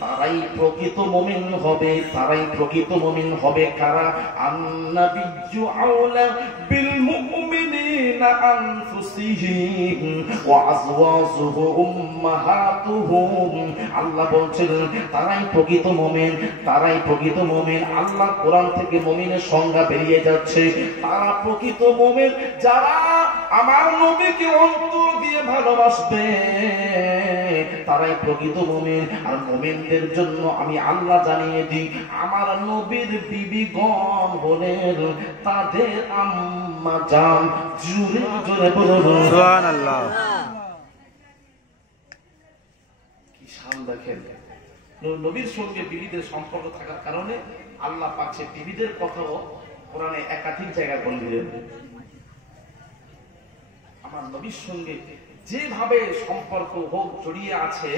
তারাই প্রকৃত মুমিন হবে, তারাই প্রকৃত মুমিন হবে কারা? আন্নাবিয়্যু আওলা বিল للمؤمنين أنفسهم وأزواجه أمهاتهم আল্লাহ বলছেন তারাই প্রকৃত মুমিন, তারাই প্রকৃত মুমিন। আল্লাহ কোরআন থেকে মুমিনের সংজ্ঞা বেরিয়ে যাচ্ছে। তারা প্রকৃত মুমিন যারা আমার নবীকে অন্তর দিয়ে ভালোবাসবে, তারাই প্রকৃত মুমিন। আর মুমিনদের জন্য আমি আল্লাহ জানিয়ে দিই, আমার নবীর বিবিগণ হলেন তাদের আম্মা জান। জোরে জোরে বলুন সুবহানাল্লাহ। কি শান দেখেন, নবীর সঙ্গে বিবিদের সম্পর্ক থাকার কারণে আল্লাহ পাক সে বিবিদের কথাও কোরআনে একাধিক জায়গায় বলে দিলেন। আমার নবীর সঙ্গে যেভাবে সম্পর্ক হোক জড়িয়ে আছে,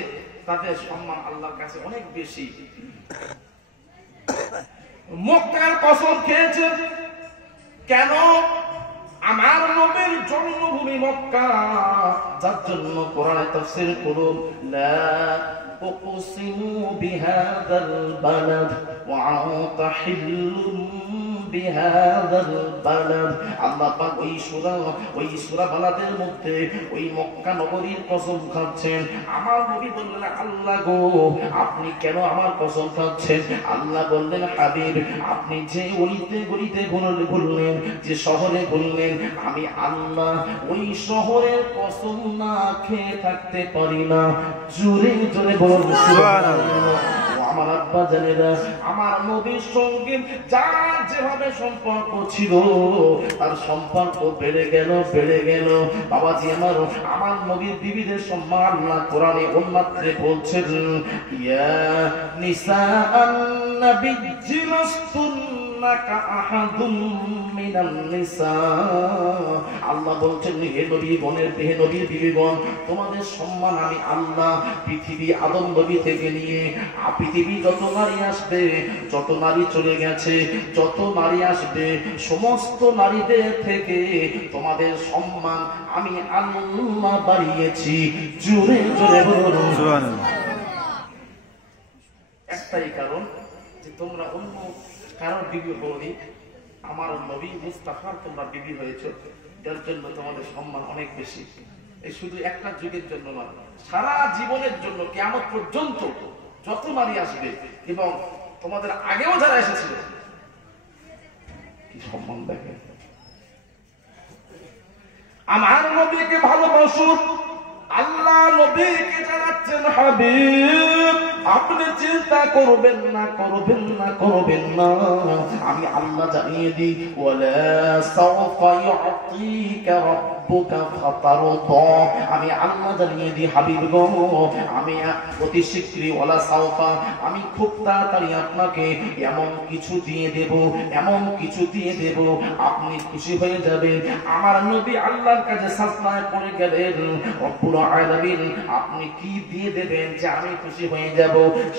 তাদের সম্মান আল্লাহর কাছে অনেক বেশি। মক্কার কসম খেয়েছে কেন? আমার নবীর জন্মভূমি মক্কা, যার জন্য কোরআনে তাফসীর করুন লা উকসিমু বিহাযাল বালাদ ওয়া আনতা হিল্লুম বিহাযাল বালাদ। আল্লাহ পাক ওই সূরা বালাদের মধ্যে ওই মক্কা নগরীর কসম খাচ্ছেন। আমার নবী বললেন আল্লাহ গো আপনি কেন আমার কসম খাচ্ছেন? আল্লাহ বললেন হাবিব আপনি যে গলিতে গলিতে ঘুরলেন, যে শহরে ঘুরলেন, আমি আল্লাহ ওই শহরের কসম না খেয়ে থাকতে পারি না। জোরে জোরে বলুন সুবহানাল্লাহ। আমার আব্বা জানেরা আমার নবীর সঙ্গে যার যেভাবে সম্পর্ক ছিল, তার সম্পর্ক বেড়ে গেল বেড়ে গেল। বাবাজি আমার নবীর বিবিদের সম্মান আল্লাহ কোরআনে অন্যত্রে বলছেন ইয়া নিসাআন নাবিয়্যি লাস্তুন্না কাআহাদুম মিনান নিসা। আল্লাহ বলছেন হে নবীগণের, হে নবীর বিবিগণ, তোমাদের সম্মান আমি আল্লাহ পৃথিবী আদম নবী থেকে নিয়ে পৃথিবী যত নারী আসবে, যত নারী চলে গেছে, যত নারী আসবে, সমস্ত নারীদের থেকে তোমাদের সম্মান আমি আল্লাহ বাড়িয়েছি। জোরে জোরে বলুন সুবহানাল্লাহ। একটাই কারণ যে তোমরা অন্য কারোর বিবি হওনি, আমার নবী মুস্তাফার তোমরা বিবি হয়েছে, যার জন্য তোমাদের সম্মান অনেক বেশি। এই শুধু একটা যুগের জন্য নয়, সারা জীবনের জন্য কিয়ামত পর্যন্ত যত নারী আসবে এবং তোমাদের আগেও যারা এসেছিল, কি সম্মান দেখেন। আমার নবীকে ভালোবাসো। আল্লাহ নবীকে জানাচ্ছেন হাবিব আপনি চিন্তা করবেন না, করবেন না, করবেন না। আমি আল্লাহ জানিয়ে দিই ওয়ালা সাওফা ইউতিকা রাব্বুকা ফাতারদা। আমি আল্লাহ জানিয়ে দিই হাবিব গো, আমি অতি শীঘ্রই ওয়ালা সাওফা, আমি খুব তাড়াতাড়ি আপনাকে এমন কিছু দিয়ে দেব, এমন কিছু দিয়ে দেব আপনি খুশি হয়ে যাবেন। আমার নবী আল্লাহর কাছে সাজদায় পড়ে গেলেন, রব্বুল আলামিন আপনি কি দিয়ে দেবেন যে আমি খুশি হয়ে যাব?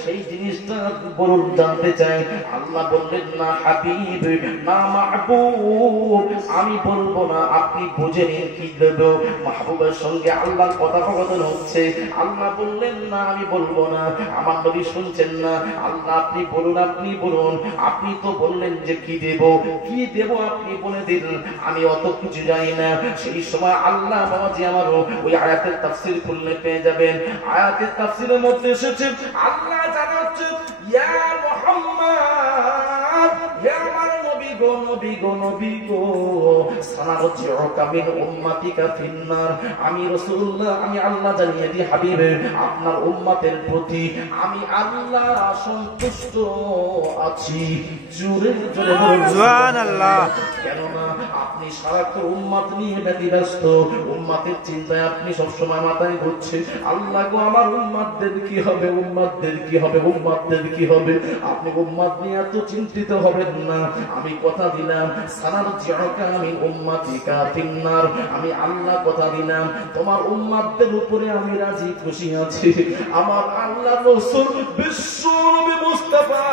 সেই জিনিসটা বলুন, জানতে চাই। আল্লাহ বললেন না হাবিব, না মাহবুব, আমি বলবো না, আপনি বুঝে নিন কি দেব। মাহবুবের সঙ্গে আল্লাহর কথোপকথন হচ্ছে। আল্লাহ বললেন না আমি বলবো না। আমার নবী শুনছেন না। আল্লাহ আপনি বলুন, আপনি বলুন, আপনি তো বললেন যে কি দেব, কি দেব আপনি বলে দিন, আমি অত কিছু জানি না। সেই সময় আল্লাহ বাবাজি আমার ওই আয়াতের তাফসীর খুললে পেয়ে যাবেন। আয়াতের তাফসীরের মধ্যে এসেছে আল্লাহ জানাচ্ছেন ইয়া মুহাম্মদ, হে আমার নবী গো, নবী গো, নবী গো, সানারজিউকা মিন উম্মাতিকা ফিন্নার। আমি রাসূলুল্লাহ, আমি আল্লাহ জানিয়ে দিই হাবিব আপনার উম্মতের প্রতি আমি আল্লাহ সন্তুষ্ট আছি। জোরে জোরে বলুন সুবহানাল্লাহ। কেননা আপনি সারাক্ষণ উম্মত নিয়ে ব্যতিব্যস্ত, উম্মতের চিন্তায় আপনি সবসময় মাথায় ঘুরছে আল্লাহ গো আমার উম্মতদের কি হবে, উম্মতদের কি হবে, উম্মতদের কি হবে। আপনি উম্মত নিয়ে এত চিন্তিত হবেন না। আমি কথা দিলাম সানারজিউকা মিন উম্মাতিকা ফিন্নার, আমি আল্লাহ কথা দিলাম তোমার উম্মতদের উপরে আমি রাজি খুশি আছি। আমার আল্লাহ রাসূল বিশ্ব নবী মুস্তাফা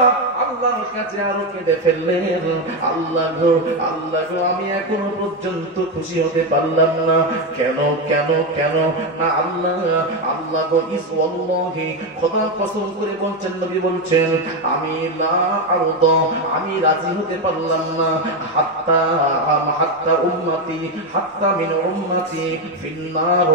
আল্লাহর কাছে আরো কেঁদে ফেললেন, আল্লাহ গো, আল্লাহ গো, আমি এখনো পর্যন্ত খুশি হতে পারলাম না। কেন কেন কেন না আল্লাহ, আল্লাহ গো, ইস ওয়াল্লাহি, খোদা কসম করে বলছেন, নবী বলছেন, আমি লা আরদা, আমি রাজি হতে পারলাম না, হাত্তা হাত্তা উম্মতি, হাত্তা মিন উম্মতি ফিন্নার,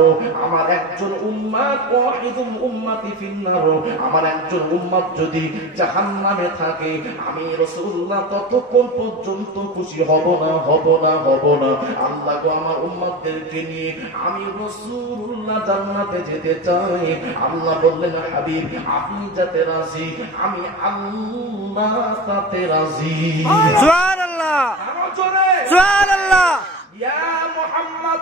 আমার একজন উম্মত, ওয়াহিদুম উম্মতি ফিন্নার, আমার একজন উম্মত যদি জাহান্নামে থাকে, আমি রাসূলুল্লাহ ততক্ষণ পর্যন্ত খুশি হব না, হব না, হব না। আল্লাহ গো, আমার উম্মতদেরকে নিয়ে আমি রাসূলুল্লাহ জান্নাতে যেতে চাই। আল্লাহ বললেন, হাবিব, আপনি যাতে রাজি, আমি আল্লাহ তাতে রাজি। সুবহানাল্লাহ, আরো জোরে সুবহানাল্লাহ। ইয়া মুহাম্মদ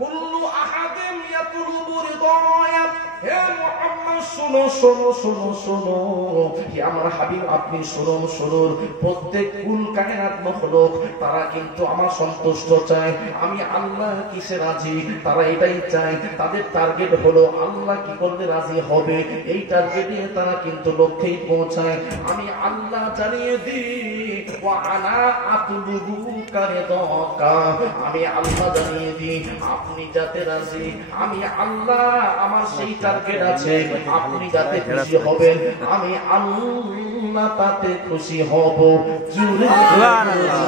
কুল্লু আহাদিন ইয়াতুলুবু রিদায়া, হে মুহাম্মদ শোনো শোনো শোনো শোনো, হে আমার হাবিব আপনি শুনুন শুনুন, প্রত্যেক কুল কায়নাত মখলুক তারা কিন্তু আমার সন্তুষ্ট চায়, আমি আল্লাহ কিসে রাজি, তারা এটাই চায়, তাদের টার্গেট হলো আল্লাহ কি করলে রাজি হবে, এই টার্গেট নিয়ে তারা কিন্তু লক্ষ্যেই পৌঁছায়। আমি আল্লাহ জানিয়ে দিই, ওয়া আনা আতুলুবু কারিদাকা, আমি আল্লাহ জানিয়ে দিই, আপনি যাতে রাজি, আমি আল্লাহ, আমার সেই টার্গেট আছে, আপনি যাতে খুশি হবেন, আমি আল্লাহ তাতে খুশি হব। জুড়ে সুবহানাল্লাহ।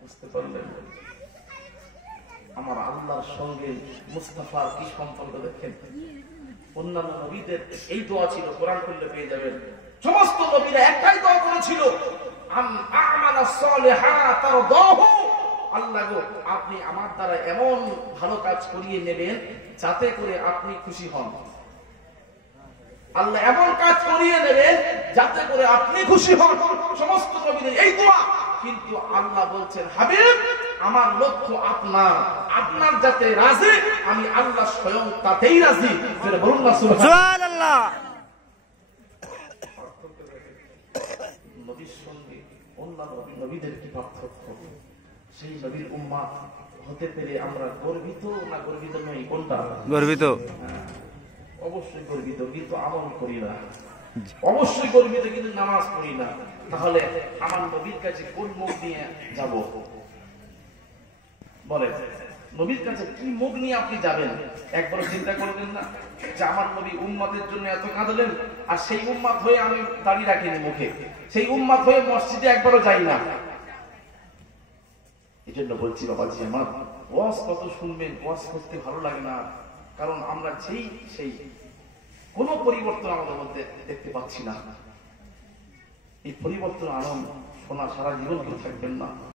বুঝতে পারলেন? আমার আল্লাহর সঙ্গে মুস্তাফার কি সম্পর্ক দেখেন। অন্যান্য নবীদের এই দোয়া ছিল, কোরআন খুললে পেয়ে যাবেন, সমস্ত নবীরা একটাই দোয়া করেছিল, আন আমালা সালিহাত তারদাহু, আল্লাহ গো, আপনি আমার দ্বারা এমন ভালো কাজ করিয়ে নেবেন যাতে করে আপনি খুশি হন। আল্লাহ এমন কাজ করিয়ে নেবেন যাতে করে আপনি খুশি হন। সমস্ত নবীদের এই দোয়া। কিন্তু আল্লাহ বলছেন, হাবিব, আমার লক্ষ্য আপনার, আপনার যাতে রাজি, আমি আল্লাহ স্বয়ং তাতেই রাজি। যেটা বলুন না সুবহানাল্লাহ। নবীর সঙ্গে অন্যান্য নবীদের কি পার্থক্য? সেই নবীর উম্মাত হতে পেরে আমরা গর্বিত না গর্বিত নই? কোনটা গর্বিত? অবশ্যই গর্বিত, কিন্তু আমল করি না। অবশ্যই গর্বিত, কিন্তু নামাজ পড়ি না। তাহলে আমার নবীর কাছে কোন মুখ নিয়ে যাব? বলেন, নবীর কাছে কি মুখ নিয়ে আপনি যাবেন? একবার চিন্তা করবেন না যে আমার নবী উম্মতের জন্য এত কাঁদলেন, আর সেই উম্মত হয়ে আমি দাঁড়িয়ে রাখিনি মুখে, সেই উম্মত হয়ে মসজিদে একবারও যাই না। এই জন্য বলছি বাবাজি আমার, ওয়াজ কত শুনবেন, ওয়াজ করতে ভালো লাগে না, কারণ আমরা সেই কোনো পরিবর্তন আমাদের মধ্যে দেখতে পাচ্ছি না। এই পরিবর্তন আনন্দ শোনা সারা জীবন কেউ থাকবেন না।